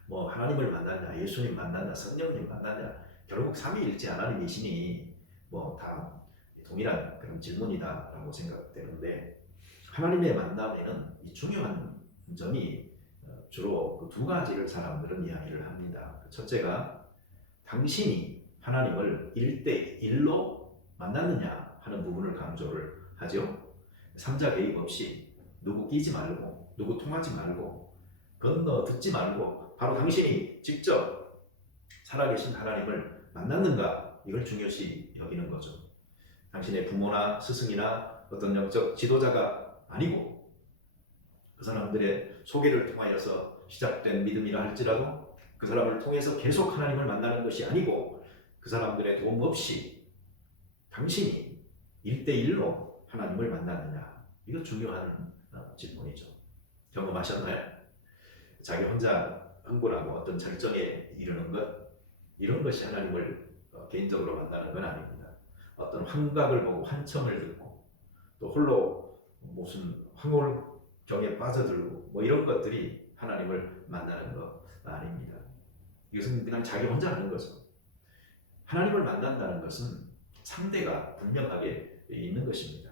뭐 하나님을 만났냐, 예수님 만났냐, 성령님 만났냐, 결국 삼위일체 하나님이시니 뭐 다 동일한 그런 질문이다라고 생각되는데, 하나님의 만남에는 이 중요한 점이 주로 그 두 가지를 사람들은 이야기를 합니다. 첫째가 당신이 하나님을 1대1로 만났느냐 하는 부분을 강조를 하죠. 3자 개입 없이 누구 끼지 말고 누구 통하지 말고 건너 듣지 말고 바로 당신이 직접 살아계신 하나님을 만났는가, 이걸 중요시 여기는 거죠. 당신의 부모나 스승이나 어떤 영적 지도자가 아니고 그 사람들의 소개를 통하여서 시작된 믿음이라 할지라도 그 사람을 통해서 계속 하나님을 만나는 것이 아니고 그 사람들의 도움 없이 당신이 1대1로 하나님을 만났느냐, 이거 중요한 질문이죠. 경험하셨나요? 자기 혼자 흥분하고 어떤 절정에 이르는 것, 이런 것이 하나님을 개인적으로 만나는 건 아닙니다. 어떤 환각을 보고 환청을 듣고 또 홀로 무슨 황홀경에 빠져들고 뭐 이런 것들이 하나님을 만나는 것 아닙니다. 이것은 그냥 자기 혼자 하는 거죠. 하나님을 만난다는 것은 상대가 분명하게 있는 것입니다.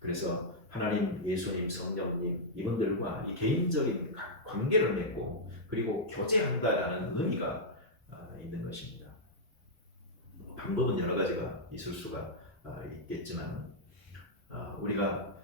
그래서 하나님, 예수님, 성령님 이분들과 이 개인적인 관계를 맺고 그리고 교제한다라는 의미가 있는 것입니다. 방법은 여러 가지가 있을 수가 있겠지만 우리가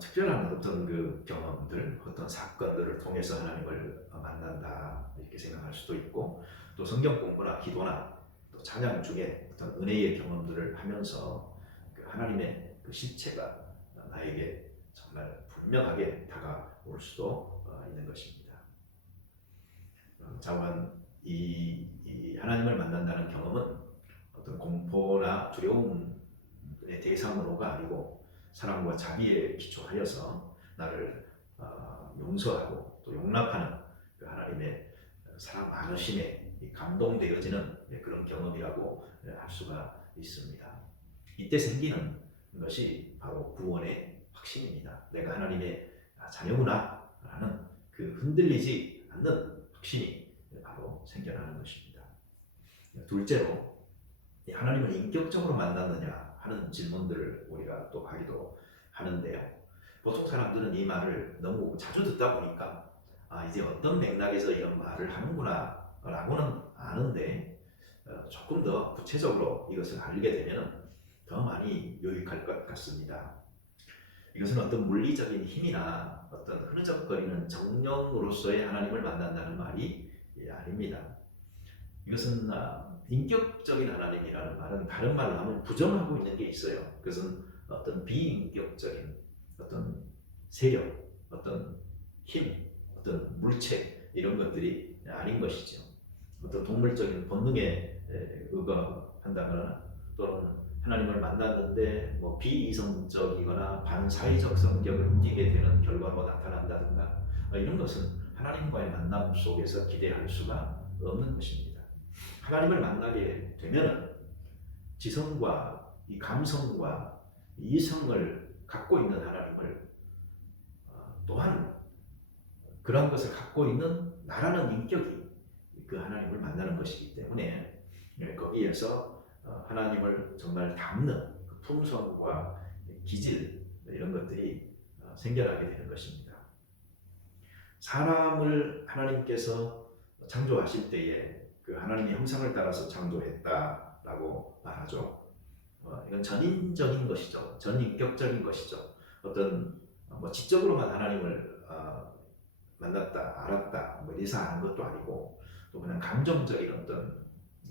특별한 어떤 그 경험들, 어떤 사건들을 통해서 하나님을 만난다 이렇게 생각할 수도 있고, 또 성경 공부나 기도나 또 찬양 중에 어떤 은혜의 경험들을 하면서 그 하나님의 그 실체가 나에게 정말 분명하게 다가올 수도 있는 것입니다. 자관 이 하나님을 만난다는 경험은 어떤 공포나 두려움의 대상으로가 아니고 사랑과 자비에 기초하여서 나를 용서하고 또 용납하는 그 하나님의 사랑 많으심에 감동되어지는 그런 경험이라고 할 수가 있습니다. 이때 생기는 것이 바로 구원의 확신입니다. 내가 하나님의 자녀구나 라는 그 흔들리지 않는 확신이 바로 생겨나는 것입니다. 둘째로 하나님을 인격적으로 만났느냐 하는 질문들을 우리가 또 하기도 하는데요. 보통 사람들은 이 말을 너무 자주 듣다 보니까 이제 어떤 맥락에서 이런 말을 하는구나 라고는 아는데 조금 더 구체적으로 이것을 알게 되면 더 많이 유익할 것 같습니다. 이것은 어떤 물리적인 힘이나 어떤 흐느적거리는 정령으로서의 하나님을 만난다는 말이 아닙니다. 이것은 인격적인 하나님이라는 말은 다른 말로 하면 부정하고 있는 게 있어요. 그것은 어떤 비인격적인 어떤 세력, 어떤 힘, 어떤 물체 이런 것들이 아닌 것이죠. 어떤 동물적인 본능에 의거한다거나 또는 하나님을 만났는데 뭐 비이성적이거나 반사회적 성격을 띠게 되는 결과로 나타난다든가 이런 것은 하나님과의 만남 속에서 기대할 수가 없는 것입니다. 하나님을 만나게 되면 지성과 이 감성과 이성을 갖고 있는 하나님을 또한 그런 것을 갖고 있는 나라는 인격이 그 하나님을 만나는 것이기 때문에 거기에서 하나님을 정말 담는 그 품성과 기질 이런 것들이 생겨나게 되는 것입니다. 사람을 하나님께서 창조하실 때에 그 하나님의 형상을 따라서 창조했다라고 말하죠. 이건 전인적인 것이죠. 전인격적인 것이죠. 어떤 뭐 지적으로만 하나님을 만났다, 알았다, 뭐 리사하는 것도 아니고 또 그냥 감정적인 어떤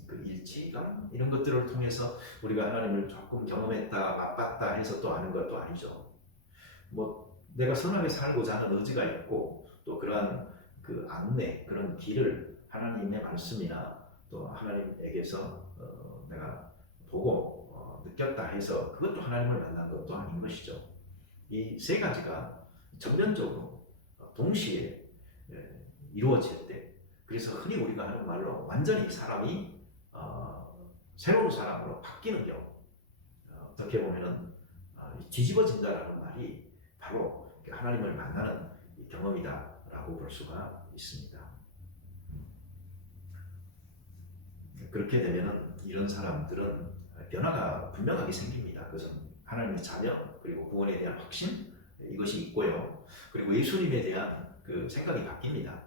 그 일치감 이런 것들을 통해서 우리가 하나님을 조금 경험했다, 맛봤다 해서 또 아는 것도 아니죠. 뭐 내가 선하게 살고자 하는 의지가 있고 또 그러한 그 안내 그런 길을 하나님의 말씀이나 또 하나님에게서 내가 보고 느꼈다 해서 그것도 하나님을 만난 것도 아닌 것이죠. 이 세 가지가 전면적으로 동시에 이루어질 때 그래서 흔히 우리가 하는 말로 완전히 사람이 새로운 사람으로 바뀌는 경우 어떻게 보면은 뒤집어진다라는 말이 바로 하나님을 만나는 경험이다라고 볼 수가 있습니다. 그렇게 되면은 이런 사람들은 변화가 분명하게 생깁니다. 그것은 하나님의 자녀 그리고 구원에 대한 확신 이것이 있고요. 그리고 예수님에 대한 그 생각이 바뀝니다.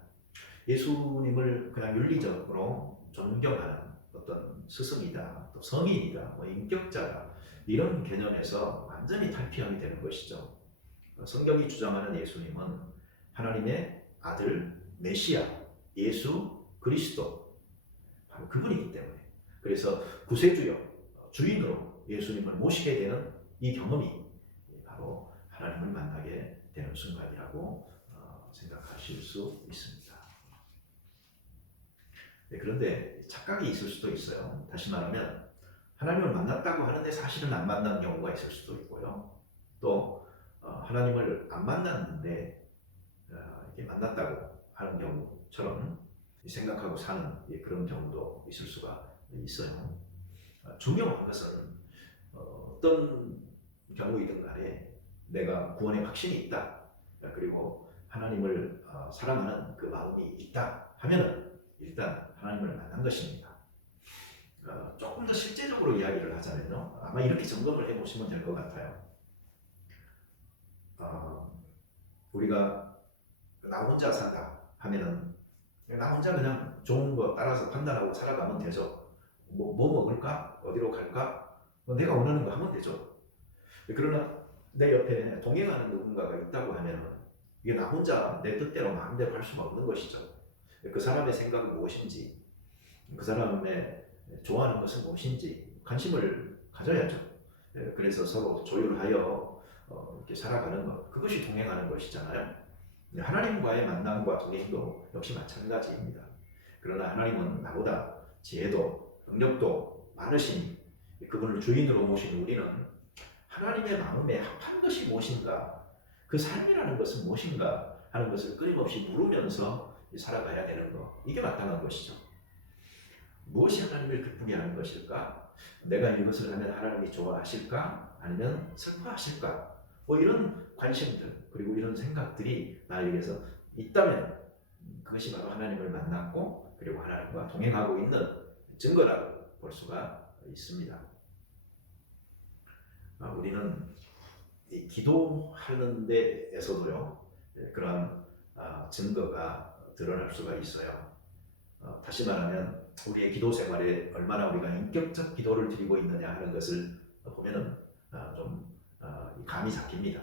예수님을 그냥 윤리적으로 존경하는 어떤 스승이다, 또 성인이다, 뭐 인격자다 이런 개념에서 완전히 탈피하게 되는 것이죠. 성경이 주장하는 예수님은 하나님의 아들 메시아 예수 그리스도 바로 그분이기 때문에 그래서 구세주여 주인으로 예수님을 모시게 되는 이 경험이 바로 하나님을 만나게 되는 순간이라고 생각하실 수 있습니다. 네, 그런데 착각이 있을 수도 있어요. 다시 말하면 하나님을 만났다고 하는데 사실은 안 만난 경우가 있을 수도 있고요. 또 하나님을 안 만났는데 이렇게 만났다고 하는 경우처럼 생각하고 사는 그런 경우도 있을 수가 있어요. 중요한 것은 어떤 경우이든 간에 내가 구원의 확신이 있다. 그리고 하나님을 사랑하는 그 마음이 있다 하면은 일단 하나님을 만난 것입니다. 조금 더 실제적으로 이야기를 하자면요. 아마 이렇게 점검을 해보시면 될 것 같아요. 우리가 나 혼자 산다 하면은 나 혼자 그냥 좋은 거 따라서 판단하고 살아가면 되죠. 뭐 먹을까? 어디로 갈까? 내가 원하는 거 하면 되죠. 그러나 내 옆에 동행하는 누군가가 있다고 하면 이게 나 혼자 내 뜻대로 마음대로 할 수가 없는 것이죠. 그 사람의 생각은 무엇인지, 그 사람의 좋아하는 것은 무엇인지 관심을 가져야죠. 그래서 서로 조율하여 이렇게 살아가는 것, 그것이 동행하는 것이잖아요. 하나님과의 만남과 동행도 역시 마찬가지입니다. 그러나 하나님은 나보다 지혜도 능력도 많으신 그분을 주인으로 모신 우리는 하나님의 마음에 합한 것이 무엇인가, 그 삶이라는 것은 무엇인가 하는 것을 끊임없이 물으면서 살아가야 되는 것, 이게 마땅한 것이죠. 무엇이 하나님을 기쁘게 하는 것일까? 내가 이것을 하면 하나님이 좋아하실까? 아니면 슬퍼하실까? 뭐 이런 관심들 그리고 이런 생각들이 나에게서 있다면 그것이 바로 하나님을 만났고 그리고 하나님과 동행하고 있는 증거라고 볼 수가 있습니다. 우리는 이 기도하는 데에서도요 그러한 증거가 드러날 수가 있어요. 다시 말하면 우리의 기도 생활에 얼마나 우리가 인격적 기도를 드리고 있느냐 하는 것을 보면은 좀 감이 잡힙니다.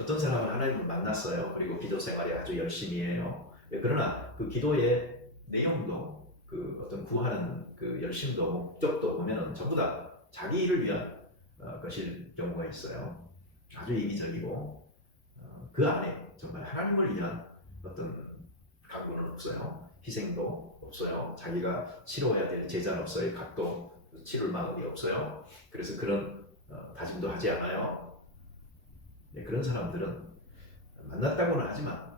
어떤 사람은 하나님을 만났어요. 그리고 기도 생활에 아주 열심히 해요. 그러나 그 기도의 내용도 그 어떤 구하는 그 열심도 목적도 보면은 전부 다 자기 일을 위한 것일 경우가 있어요. 아주 이기적이고 그 안에 정말 하나님을 위한 어떤 각오는 없어요. 희생도 없어요. 자기가 치러야 될 제자는 없어요. 각도 치를 마음이 없어요. 그래서 그런 다짐도 하지 않아요. 그런 사람들은 만났다고는 하지만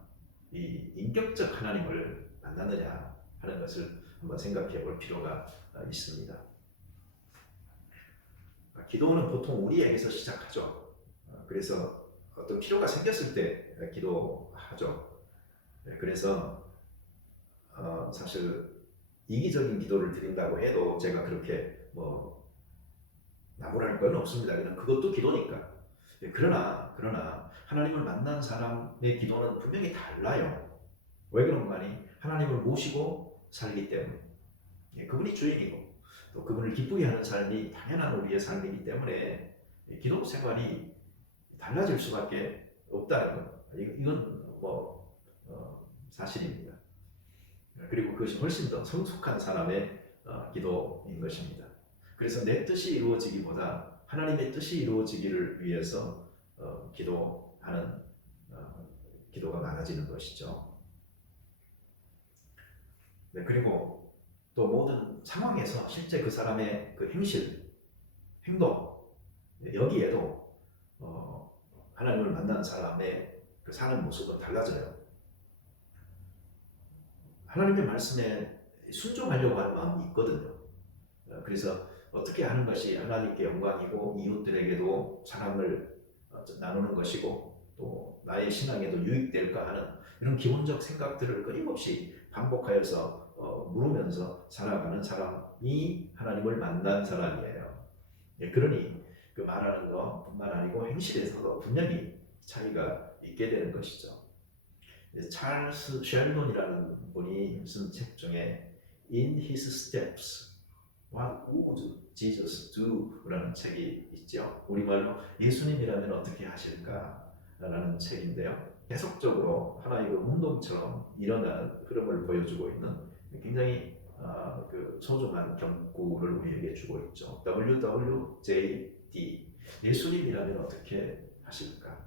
이 인격적 하나님을 만났느냐 하는 것을 한번 생각해 볼 필요가 있습니다. 기도는 보통 우리에게서 시작하죠. 그래서 어떤 필요가 생겼을 때 기도하죠. 그래서 사실 이기적인 기도를 드린다고 해도 제가 그렇게 뭐 나무랄 건 없습니다. 그냥 그것도 기도니까. 그러나 하나님을 만난 사람의 기도는 분명히 달라요. 왜 그런가 하니 하나님을 모시고 살기 때문에 그분이 주인이고 또 그분을 기쁘게 하는 삶이 당연한 우리의 삶이기 때문에 기도 생활이 달라질 수밖에 없다는 것. 이건 뭐 사실입니다. 그리고 그것이 훨씬 더 성숙한 사람의 기도인 것입니다. 그래서 내 뜻이 이루어지기보다 하나님의 뜻이 이루어지기를 위해서 기도하는 기도가 많아지는 것이죠. 네, 그리고 또 모든 상황에서 실제 그 사람의 그 행실, 행동 여기에도 하나님을 만난 사람의 그 사는 모습은 달라져요. 하나님의 말씀에 순종하려고 하는 마음이 있거든요. 그래서 어떻게 하는 것이 하나님께 영광이고 이웃들에게도 사랑을 나누는 것이고 또 나의 신앙에도 유익될까 하는 이런 기본적 생각들을 끊임없이 반복하여서 물으면서 살아가는 사람이 하나님을 만난 사람이에요. 그러니 그 말하는 것뿐만 아니고 행실에서도 분명히 차이가 있게 되는 것이죠. 찰스 쉘돈이라는 분이 쓴 책 중에 In His Steps What Would Jesus Do? 라는 책이 있죠. 우리말로 예수님이라면 어떻게 하실까? 라는 책인데요. 계속적으로 하나의 그 운동처럼 일어나는 흐름을 보여주고 있는 굉장히 그 소중한 경고를 우리에게 주고 있죠. WWJD 예수님이라면 어떻게 하실까?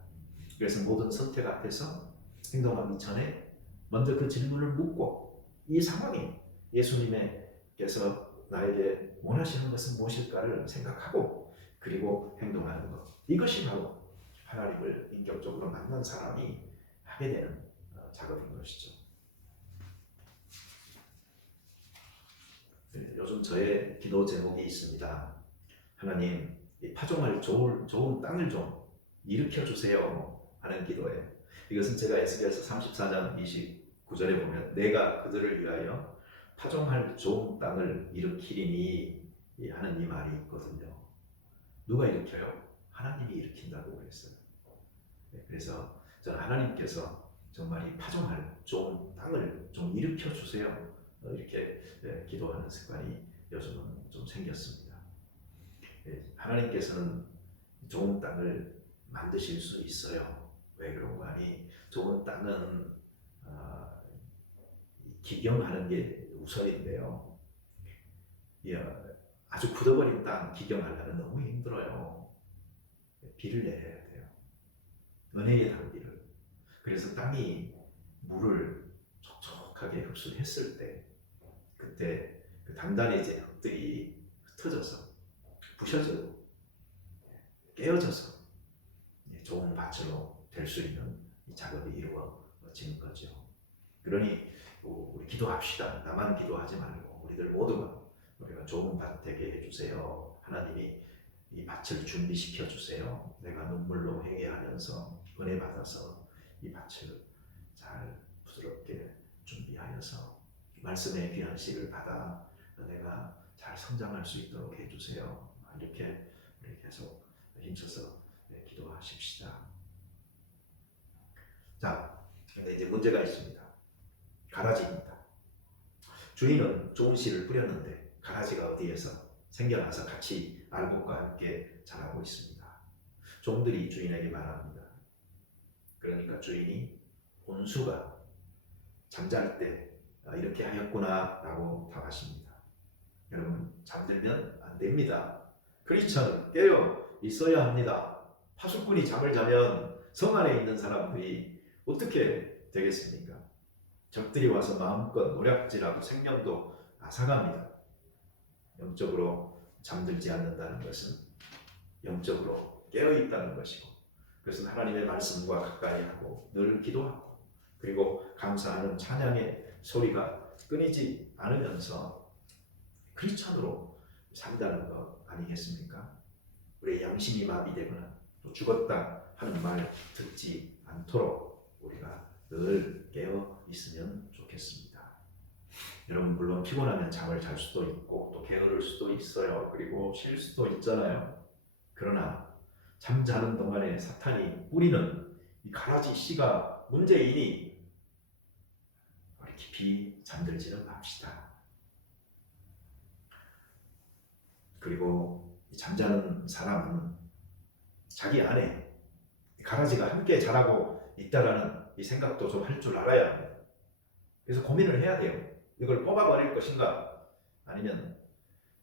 그래서 모든 선택 앞에서 행동하기 전에 먼저 그 질문을 묻고 이 상황이 예수님께서 나에게 원하시는 것은 무엇일까를 생각하고 그리고 행동하는 것. 이것이 바로 하나님을 인격적으로 만난 사람이 하게 되는 작업인 것이죠. 네, 요즘 저의 기도 제목이 있습니다. 하나님, 파종할 좋은 땅을 좀 일으켜 주세요 하는 기도예요. 이것은 제가 에스겔서 34장 29절에 보면 내가 그들을 위하여 파종할 좋은 땅을 일으키리니 하는 이 말이 있거든요. 누가 일으켜요? 하나님이 일으킨다고 그랬어요. 그래서 저는 하나님께서 정말 이 파종할 좋은 땅을 좀 일으켜 주세요. 이렇게 기도하는 습관이 요즘은 좀 생겼습니다. 하나님께서는 좋은 땅을 만드실 수 있어요. 왜 그런가 하니 좋은 땅은 기경하는 게 우선인데요. 아주 굳어버린 땅 기경하려면 너무 힘들어요. 비를 내려야 돼요. 은혜의 단비를. 그래서 땅이 물을 촉촉하게 흡수했을 때 그때 그 단단해진 흙들이 흩어져서 부셔지고 깨어져서 좋은 밭으로 될 수 있는 이 작업이 이루어지는 거죠. 그러니 우리 기도합시다. 나만 기도하지 말고 우리들 모두가 우리가 좋은 밭 되게 해주세요. 하나님이 이 밭을 준비시켜 주세요. 내가 눈물로 회개하면서 은혜 받아서 이 밭을 잘 부드럽게 준비하여서 말씀의 귀한 씨를 받아 내가 잘 성장할 수 있도록 해주세요. 이렇게 우리 계속 힘써서 기도하십시다. 자, 근데 이제 문제가 있습니다. 가라지입니다. 주인은 좋은 씨를 뿌렸는데 가라지가 어디에서 생겨나서 같이 알곡과 함께 자라고 있습니다. 종들이 주인에게 말합니다. 그러니까 주인이 온수가 잠잘 때 이렇게 하였구나 라고 답하십니다. 여러분, 잠들면 안 됩니다. 크리스천은 깨어 있어야 합니다. 파수꾼이 잠을 자면 성 안에 있는 사람들이 어떻게 되겠습니까? 적들이 와서 마음껏 노략질하고 생명도 앗아갑니다. 영적으로 잠들지 않는다는 것은 영적으로 깨어있다는 것이고, 그것은 하나님의 말씀과 가까이 하고 늘 기도하고 그리고 감사하는 찬양의 소리가 끊이지 않으면서 크리스천으로 산다는 것 아니겠습니까? 우리의 양심이 마비되거나 또 죽었다 하는 말 듣지 않도록 우리가 늘 깨어 있으면 좋겠습니다. 여러분, 물론 피곤하면 잠을 잘 수도 있고 또 게으를 수도 있어요. 그리고 쉴 수도 있잖아요. 그러나 잠자는 동안에 사탄이 뿌리는 이 가라지 씨가 문제이니 우리 깊이 잠들지는 맙시다. 그리고 잠자는 사람은 자기 안에 가라지가 함께 자라고 있다라는 이 생각도 좀 할 줄 알아야 합니다. 그래서 고민을 해야 돼요. 이걸 뽑아버릴 것인가, 아니면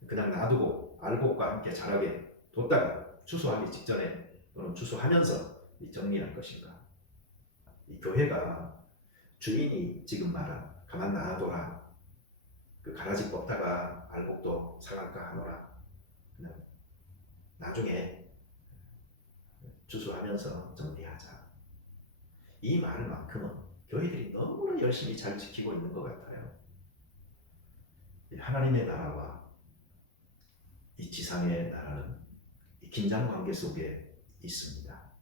그냥 놔두고 알곡과 함께 자라게 뒀다가 추수하기 직전에 또는 추수하면서 정리할 것인가. 이 교회가 주인이 지금 말한 가만 놔둬라, 그 가라지 뽑다가 알곡도 상할까 하노라, 그냥 나중에 추수하면서 정리하자, 이 말만큼은 교회들이 너무나 열심히 잘 지키고 있는 것 같아요. 하나님의 나라와 이 지상의 나라는 이 긴장 관계 속에 있습니다.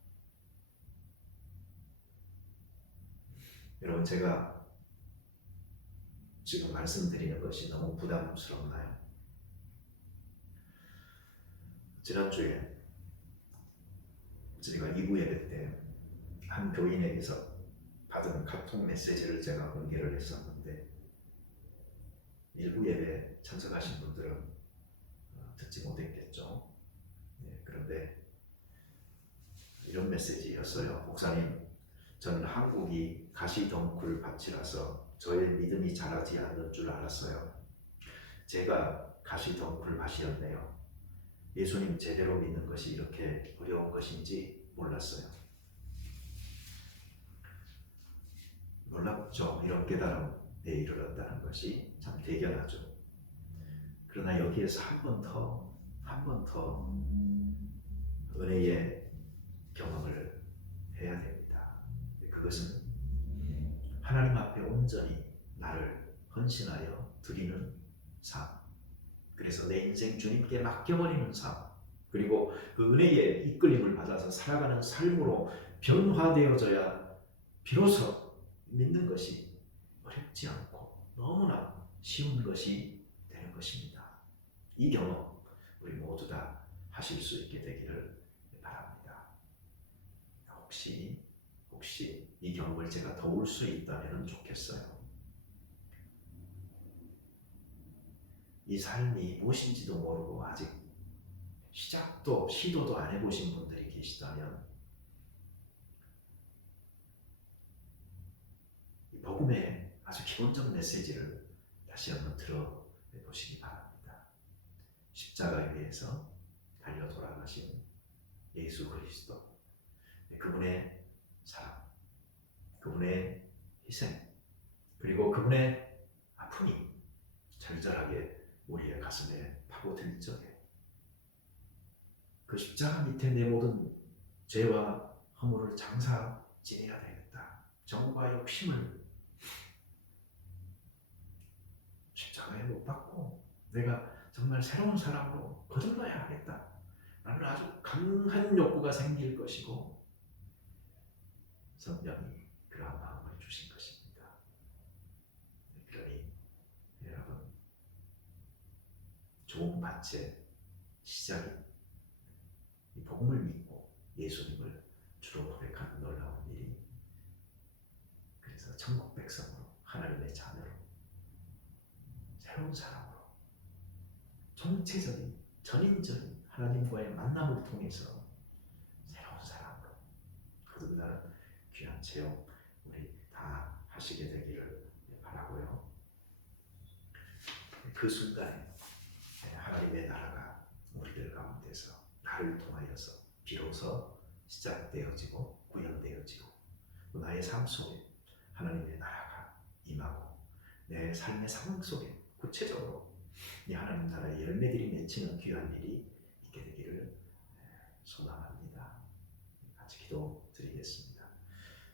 여러분, 제가 지금 말씀드리는 것이 너무 부담스럽나요? 지난주에 제가 2부 예배 때 한 교인에게서 받은 카톡 메시지를 제가 공개를 했었는데, 1부 예배 참석하신 분들은 듣지 못했겠죠. 그런데 이런 메시지였어요. 목사님, 저는 한국이 가시덩굴 밭이라서 저의 믿음이 자라지 않는 줄 알았어요. 제가 가시덩굴 밭이었네요. 예수님 제대로 믿는 것이 이렇게 어려운 것인지 몰랐어요. 놀랍죠. 이런 깨달음에 이르렀다는 것이 참 대견하죠. 그러나 여기에서 한 번 더 은혜의 경험을 해야 됩니다. 그것은 하나님 앞에 온전히 나를 헌신하여 드리는 삶, 그래서 내 인생 주님께 맡겨버리는 삶, 그리고 그 은혜의 이끌림을 받아서 살아가는 삶으로 변화되어져야 비로소 믿는 것이 어렵지 않고 너무나 쉬운 것이 되는 것입니다. 이 경험 우리 모두 다 하실 수 있게 되기를 바랍니다. 혹시 이 경험을 제가 도울 수 있다면 좋겠어요. 이 삶이 무엇인지도 모르고 아직 시도도 안 해보신 분들이 계시다면 이 복음의 아주 기본적 메시지를 다시 한번 들어보시기 바랍니다. 십자가에 위해서 달려 돌아가신 예수 그리스도, 그분의 사랑, 그분의 희생, 그리고 그분의 아픔이 절절하게 우리의 가슴에 파고들 적에 그 십자가 밑에 내 모든 죄와 허물을 장사 지내야 되겠다, 정과 욕심을 십자가에 못 박고 내가 정말 새로운 사람으로 거듭나야 하겠다 라는 아주 강한 욕구가 생길 것이고, 성령이 그러한 마음을 주신 것입니다. 그러니 여러분, 좋은 밭의 시작이 이 복음을 믿고 예수님을 주로 고백하는 놀라운 일이, 그래서 천국 백성으로, 하나님의 자녀로, 새로운 사람으로, 전체적인 전인적인 하나님과의 만남을 통해서 새로운 사람으로 거듭나는 귀한 체험 우리 다 하시게 되기를 바라고요. 그 순간에 하나님의 나라가 우리들 가운데서 나를 통하여서 비로소 시작되어지고 구현되어지고 또 나의 삶 속에 하나님의 나라가 임하고 내 삶의 상황 속에 구체적으로 이 하나님 나라의 열매들이 맺히는 귀한 일이 있게 되기를 소망합니다. 같이 기도드리겠습니다.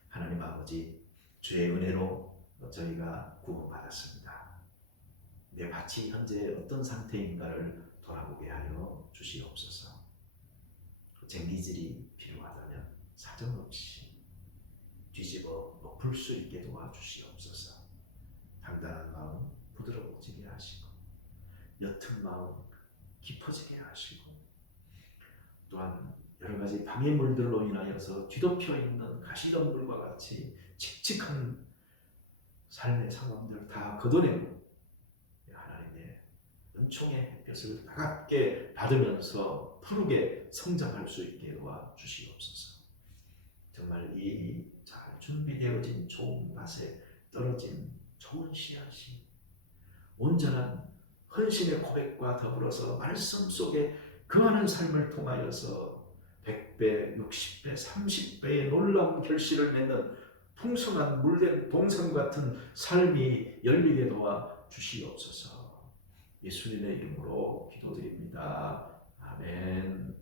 하나님 아버지, 주의 은혜로 저희가 구원받았습니다. 내 밭이 현재 어떤 상태인가를 돌아보게 하여 주시옵소서. 쟁기질이 필요하다면 사정없이 뒤집어 엎을 수 있게 도와주시옵소서. 단단한 마음 부드러워지게 하시고 옅은 마음 깊어지게 하시고 또한 여러 가지 방해물들로 인하여서 뒤덮여 있는 가시덤불과 같이 칙칙한 삶의 상황들을 다 걷어내고 하나님의 은총의 햇볕을 따갑게 받으면서 푸르게 성장할 수 있게 도와주시옵소서. 정말 이 잘 준비되어진 좋은 밭에 떨어진 좋은 씨앗이 온전한 헌신의 고백과 더불어서 말씀 속에 거하는 삶을 통하여서 100배, 60배, 30배의 놀라운 결실을 맺는 풍성한 물된 동산 같은 삶이 열리게 도와 주시옵소서. 예수님의 이름으로 기도드립니다. 아멘.